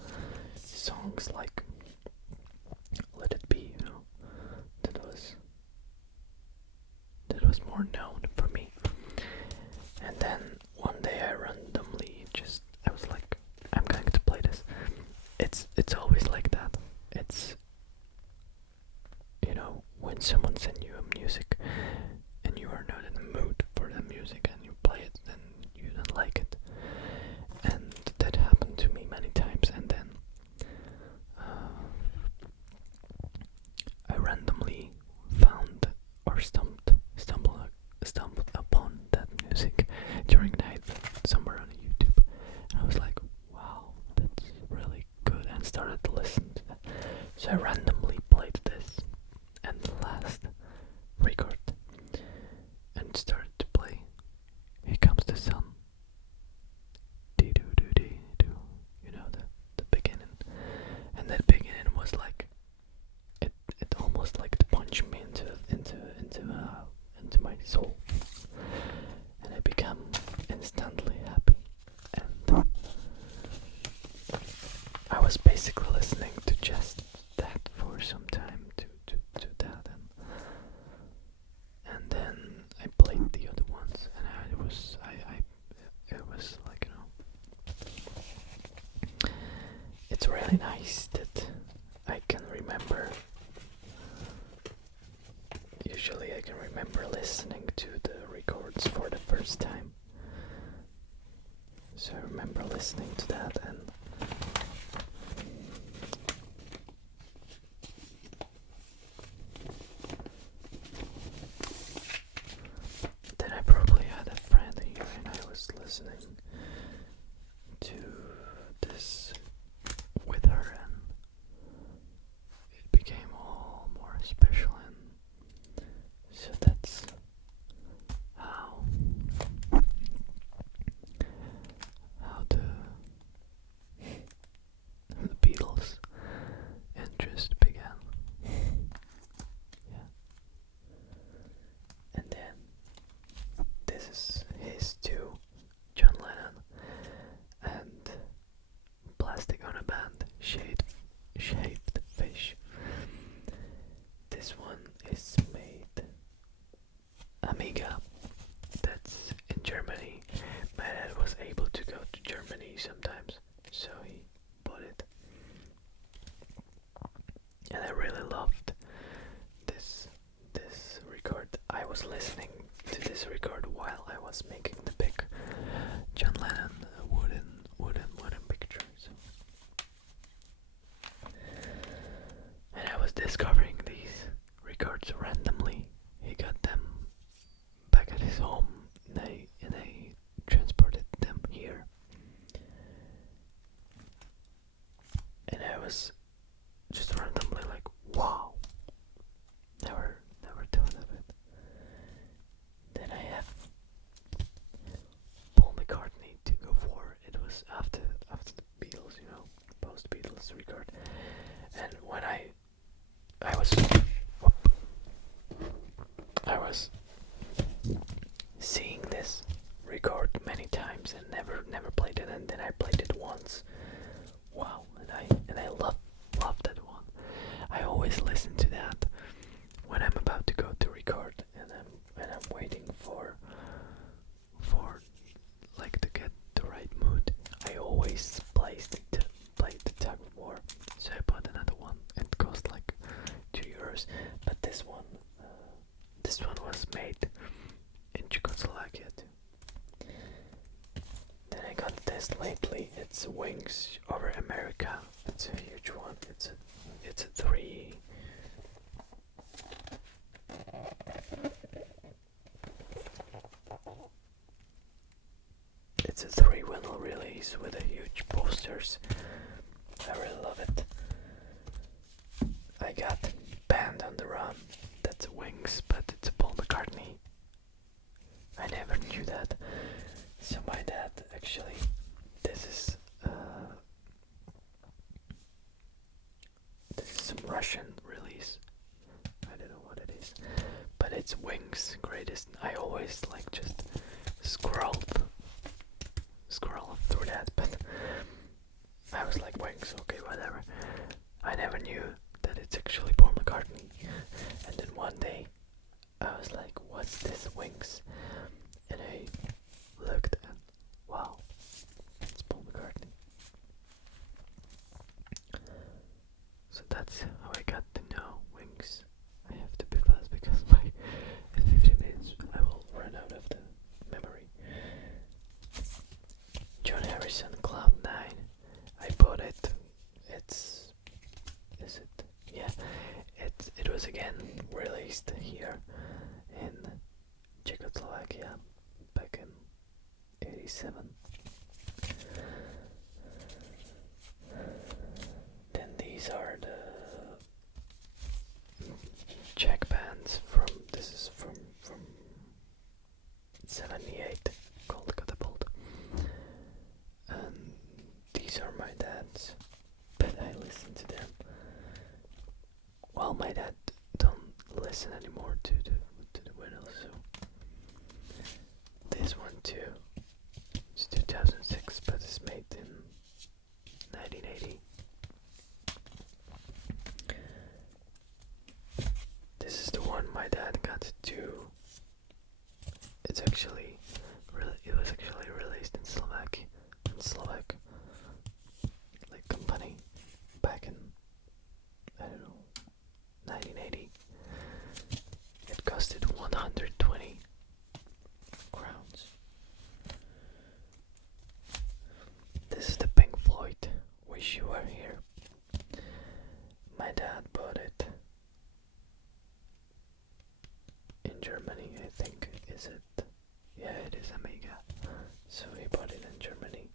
songs like Let It Be, you know, that was more known for me. And then one day I randomly I was like, I'm going to play this. It's always like that. It's, you know, when someone sends you a music and you are not in the mood for the music and you play it, then you don't like it. And that happened to me many times. And then I randomly found or stumbled upon that music during night somewhere on YouTube, and I was like, wow, that's really good, and started to listen to that. So I randomly played this and the last record and started to play Here Comes the Sun. Dee doo doo dee doo. You know, the beginning. And that beginning was like, it almost like punched me into my soul, and I became instantly happy. And I was basically listening to just that for some time, to that, and then I played the other ones, and it was like, you know, it's really nice that I can remember. Usually I can remember listening to the records for the first time. So I remember listening to that, and then I probably had a friend here and I was listening to this with her, and it became all more special. And so that's how the Beatles interest began. Yeah. And then this is his too, John Lennon, and Plastic on a Band, Shaped Fish. This one is made Amiga. That's in Germany. My dad was able to go to Germany sometimes, so he bought it. And I really loved this record. I was listening to this record while I was making the big John Lennon wooden picture. So. And I was discovering these records randomly. He got them back at his home, and I transported them here. And I was just randomly like, wow, never thought of it. Then I have Paul McCartney to go for. It was after the Beatles, you know, post Beatles record. And when I was seeing this record many times and never played it, and then I played it once. Wow, and I love that one. I always listen to that when I'm about to go to record, and I'm waiting for like to get the right mood. I always play the Tug of War. So I bought another one. It cost like €2, but this one was made in Czechoslovakia too. Then I got this lately. It's Wings Over America. It's a huge one. It's a 3. It's a 3 vinyl release with a huge posters I really love it. I got Band on the Run. That's Wings, but it's a Paul McCartney. I never knew that. So my dad actually, this is some Russian release. I don't know what it is, but it's Wings greatest. I always like just scroll through that, but I was like Wings, okay, whatever. I never knew that it's actually Paul McCartney. And then one day I was like, what's this Wings? And I looked and wow, it's Paul McCartney. So that's how I got to know Wings. I have to be fast because in 15 minutes I will run out of the memory. John Harrison, Cloud 9. I bought it. Yeah. It was again released here in Czechoslovakia back in '87. Then these are the Czech bands this is from 78 called Catapult. And these are my dad's, but I listen to them. Well, my dad don't listen anymore to the vinyl, so this one too. It's 2006, but it's made in 1980. This is the one my dad got to. It was actually released in Slovak like company back in, I don't know, 1980. It costed 120 crowns. This is the Pink Floyd, Wish You Were Here. My dad bought it in Germany, I think. Is it? Yeah, it is Amiga. So he bought it in Germany.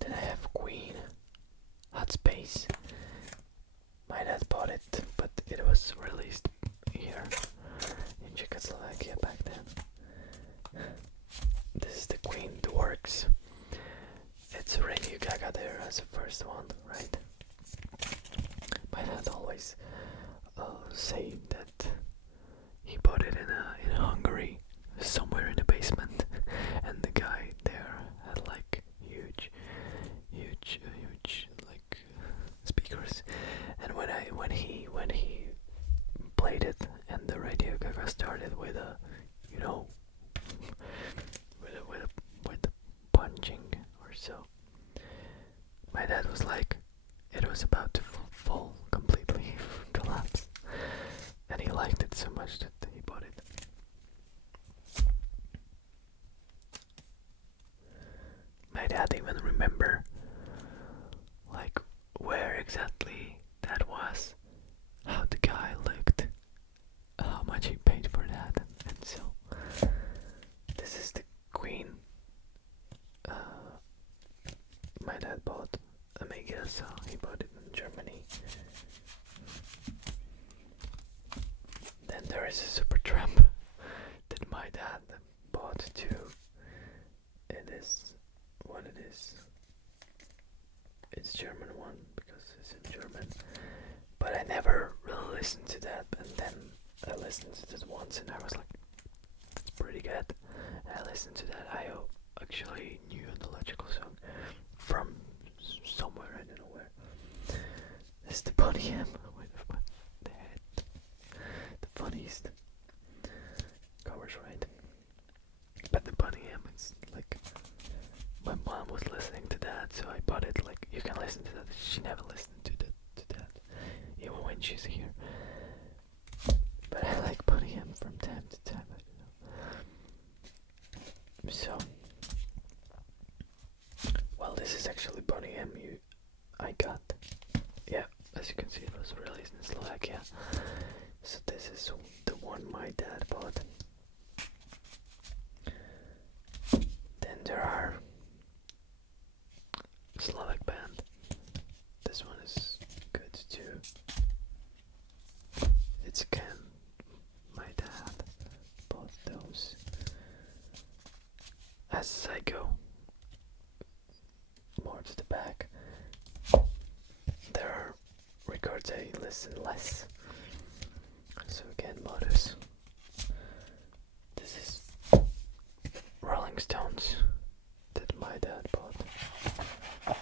Then I have Queen, Hot Space. My dad bought it, but it was released here in Czechoslovakia back then. This is the Queen, The Works. It's Radio Gaga there as the first one, right? My dad always say that he bought it in Hungary, somewhere in the basement, and the guy there had like huge like speakers. And when he played it, and the Radio Gaga started with a, with punching or so, my dad was like, it was about to fall completely, collapse, and he liked it so much that he bought it. My dad even remember like where exactly that was, how the guy looked, how much he paid for that, and so this is the Queen. My dad bought Amiga, so he bought it in Germany. Then there is a Supertramp that my dad bought too. It is what it is. It's German one because it's in German. But I never really listened to that, and then I listened to it once and I was like, it's pretty good. And I listened to that. I actually knew an electrical song from somewhere, I don't know where. This is the Boney M with the head. The funniest covers, right? But the Boney M, it's like, my mom was listening to that, so I bought it. Like, you can listen to that. She never listened to that, even when she's here. But I like Boney M from time to time, I don't know. So, well, this is actually Boney M I got. Yeah, as you can see, it was released in Slovakia. So this is the one my dad bought. Then there are as I go more to the back, there are records I listen less. So again, modus. This is Rolling Stones that my dad bought. I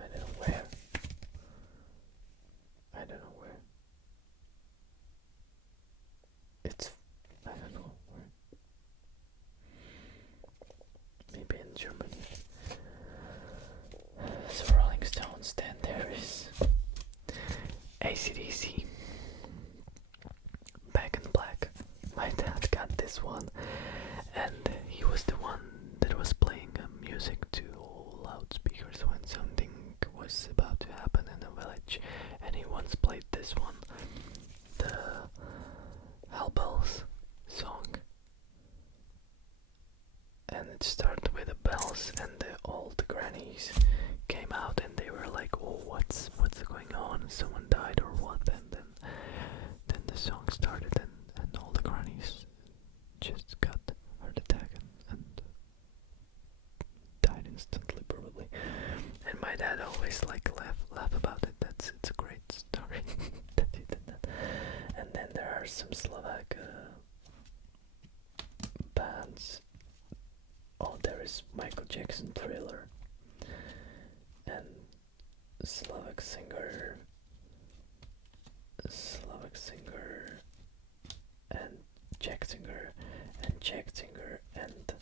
don't know where. I don't know where. Maybe in Germany. So Rolling Stones, then there is AC/DC, Back in Black. My dad got this one, and he was the one that was playing music to loudspeakers when something was about to happen in a village, and he once played this one, the Hellbells song, and it started with the bells, and the old grannies came out, and they were like, "Oh, what's going on? Someone died or what?" And then the song started, and all the grannies just got heart attack and died instantly, probably. And my dad always like laugh about it. It's a great story that he did that. And then there are some Slovak bands. Oh, there is Michael Jackson Thriller and Slovak singer and Czech singer, and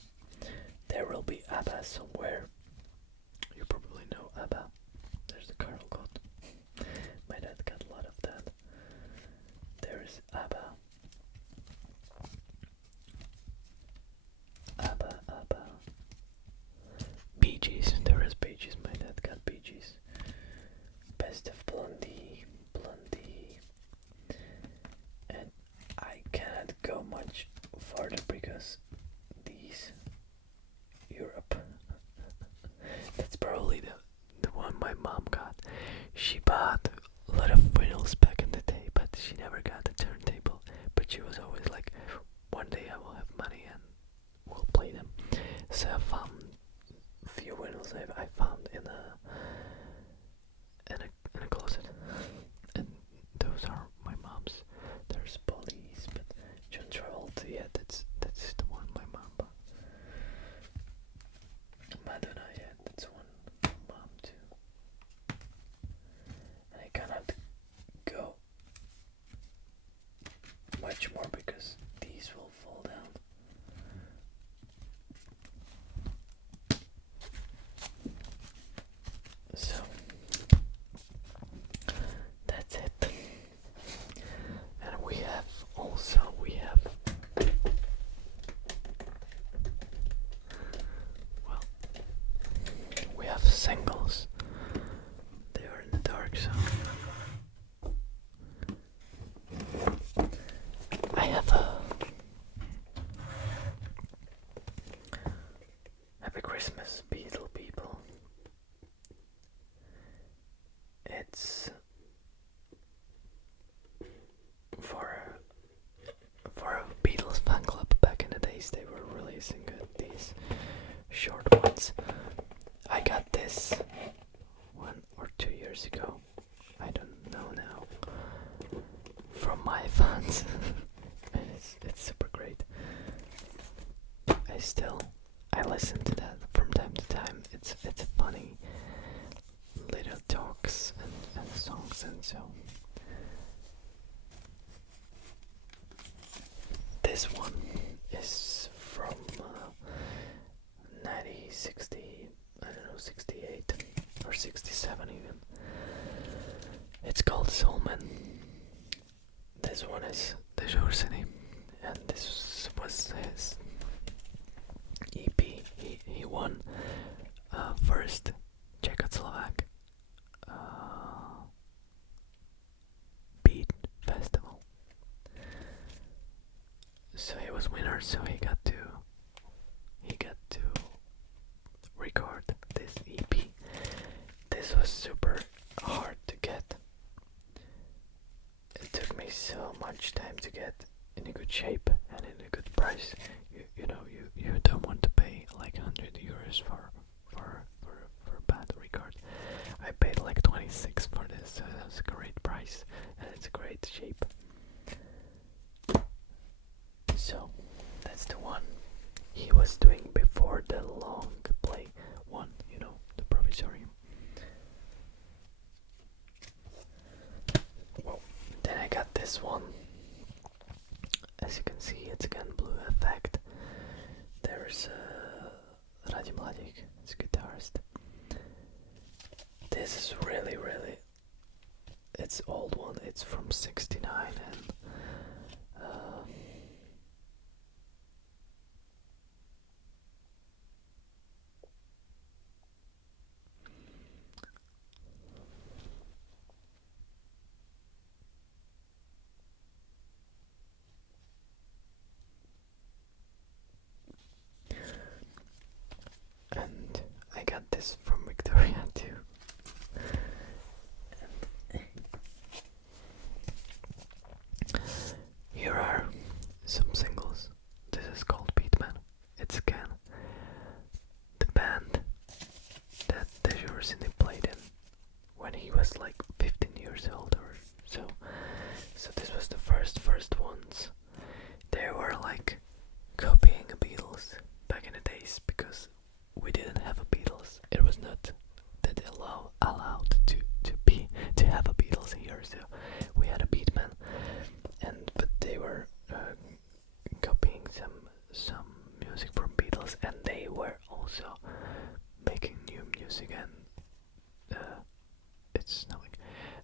there will be ABBA somewhere. You probably know ABBA. There's the Carl God. My dad got a lot of that. There is ABBA. Bee Gees. There is Bee Gees. My dad got Bee Gees. Best of Blondie. And I cannot go much farther because these Europe. That's probably the one my mom got. She bought a lot of vinyls back in the day, but she never got a turntable. But she was always like, one day I will have money and we'll play them. So I found a few vinyls I found in a closet, and those are my mom's. There's Police, but John Travolta, yeah, that's the one my mom bought. Madonna, yeah, that's one mom too. And I cannot go much more because these will fall down. So that's it. And we have we have singles. They are in the dark, so I have a Happy Christmas, Beatle people. It's for a Beatles fan club. Back in the days, they were releasing these short ones. I got this 1 or 2 years ago. I don't know now. From my fans. It's super great. I listen to that from time to time. It's funny little talks and songs, and so this one is from 1960, I don't know, 68 or 67 even. It's called Soulman. This one is the City, and this was his EP. He won first Czechoslovak Beat Festival. So he was winner. So he got to record this EP. This was super hard to get. It took me so much time to get in a good shape and in a good price. You $20 for a bad record. I paid like 26 for this, so that's a great price and it's a great shape. So that's the one he was doing before the long play one, you know, the provisorium. Well, then I got this one. As you can see, it's again blue effect. There's Radim Mladic, it's a guitarist. This is really, it's old one. It's from '69 and and I got this from Victoria too. Here are some singles. This is called Beatman. It's again the band that Dejour Cindy played in when he was like 15 years old or so. So this was the first ones. They were like copying the Beatles back in the days because we didn't have a Beatles. It was not that allowed to have a Beatles here, so we had a Beatman, but they were copying some music from Beatles, and they were also making new music, and it's snowing.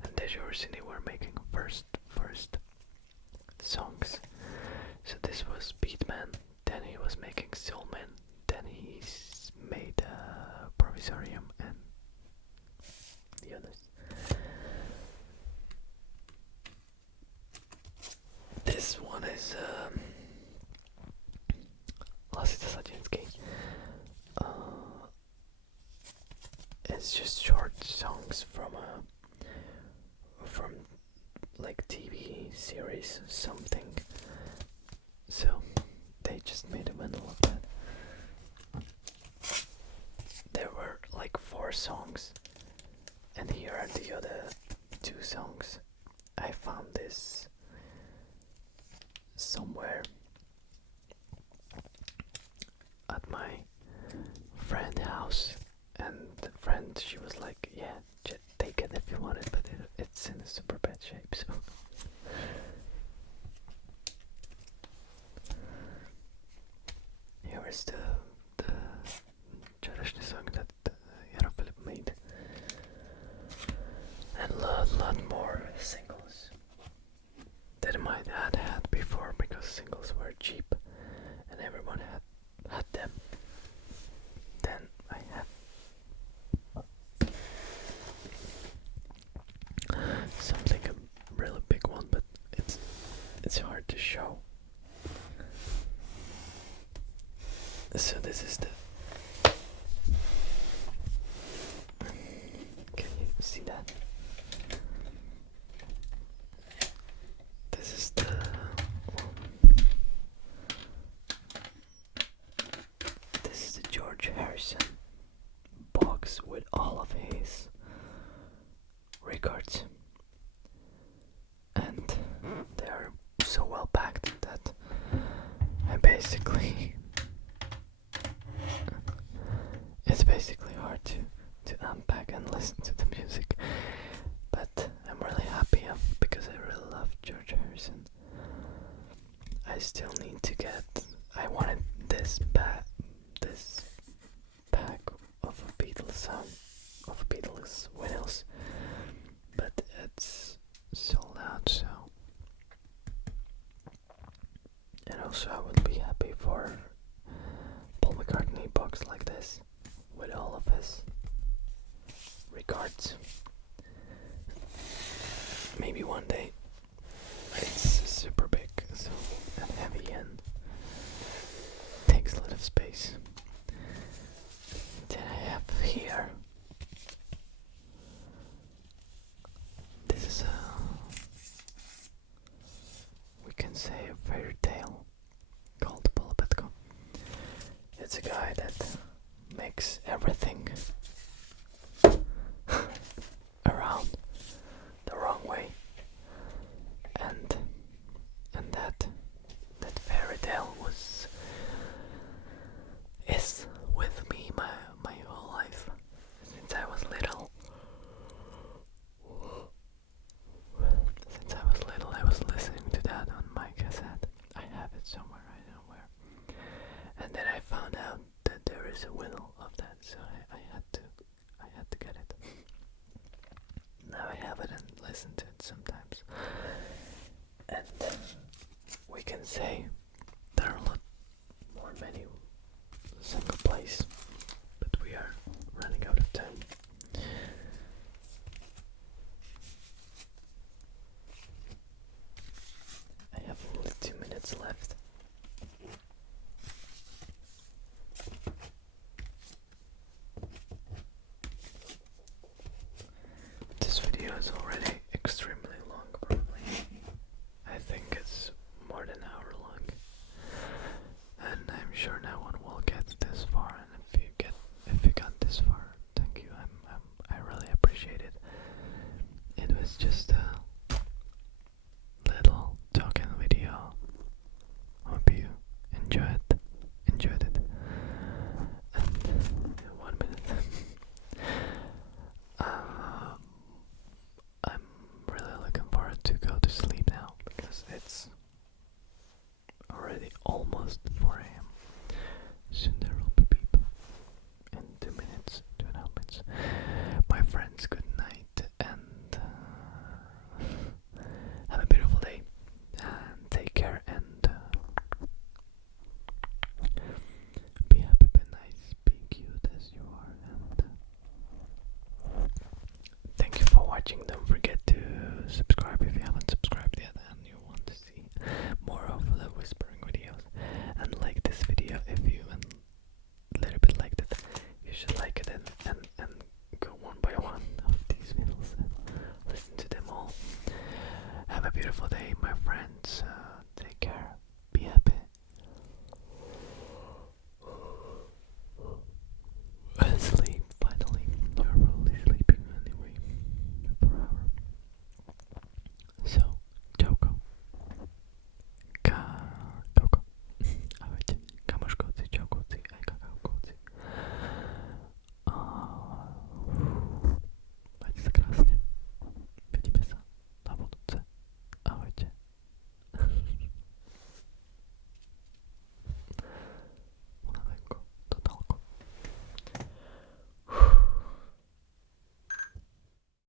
And Dejour Cindy were making first songs. So this was Beatman, then he was making Soulman, then he's made Provisorium and the others. This one is Lasita Sajinsky. It's just short songs from like TV series something. So they just made a vinyl of that. There were like 4 songs, and here are the other 2 songs. I found this somewhere at my friend's house, and the friend, she was like, yeah, take it if you want it, but it's in a super bad shape, so here is the traditional song that Jaro Philip made, and a lot more singles that my dad had before, because singles were cheap and everyone had them. Then I have something, a really big one, but it's hard to show. So this is the, can you see that? This is the George Harrison box with all of his records, and they are so well packed that I basically it's basically hard to unpack and listen to the music, but I'm really happy because I really love George Harrison. I still need to get, I wanted this pack of a Beatles song, of Beatles vinyls, but it's sold out, so. And also I would be happy for Paul McCartney box like this with all of his records. Maybe one day. It's super big, so, and heavy, and takes a lot of space. Then I have here, this is we can say a fairy tale called Polopetko. It's a guy that mix everything around the wrong way, and that fairy tale is with me my whole life since I was little. Since I was little, I was listening to that on my cassette. I have it somewhere, I don't know where. And then I found out that there is a vinyl of that, so I had to get it. Now I have it and listen to it sometimes. And we can say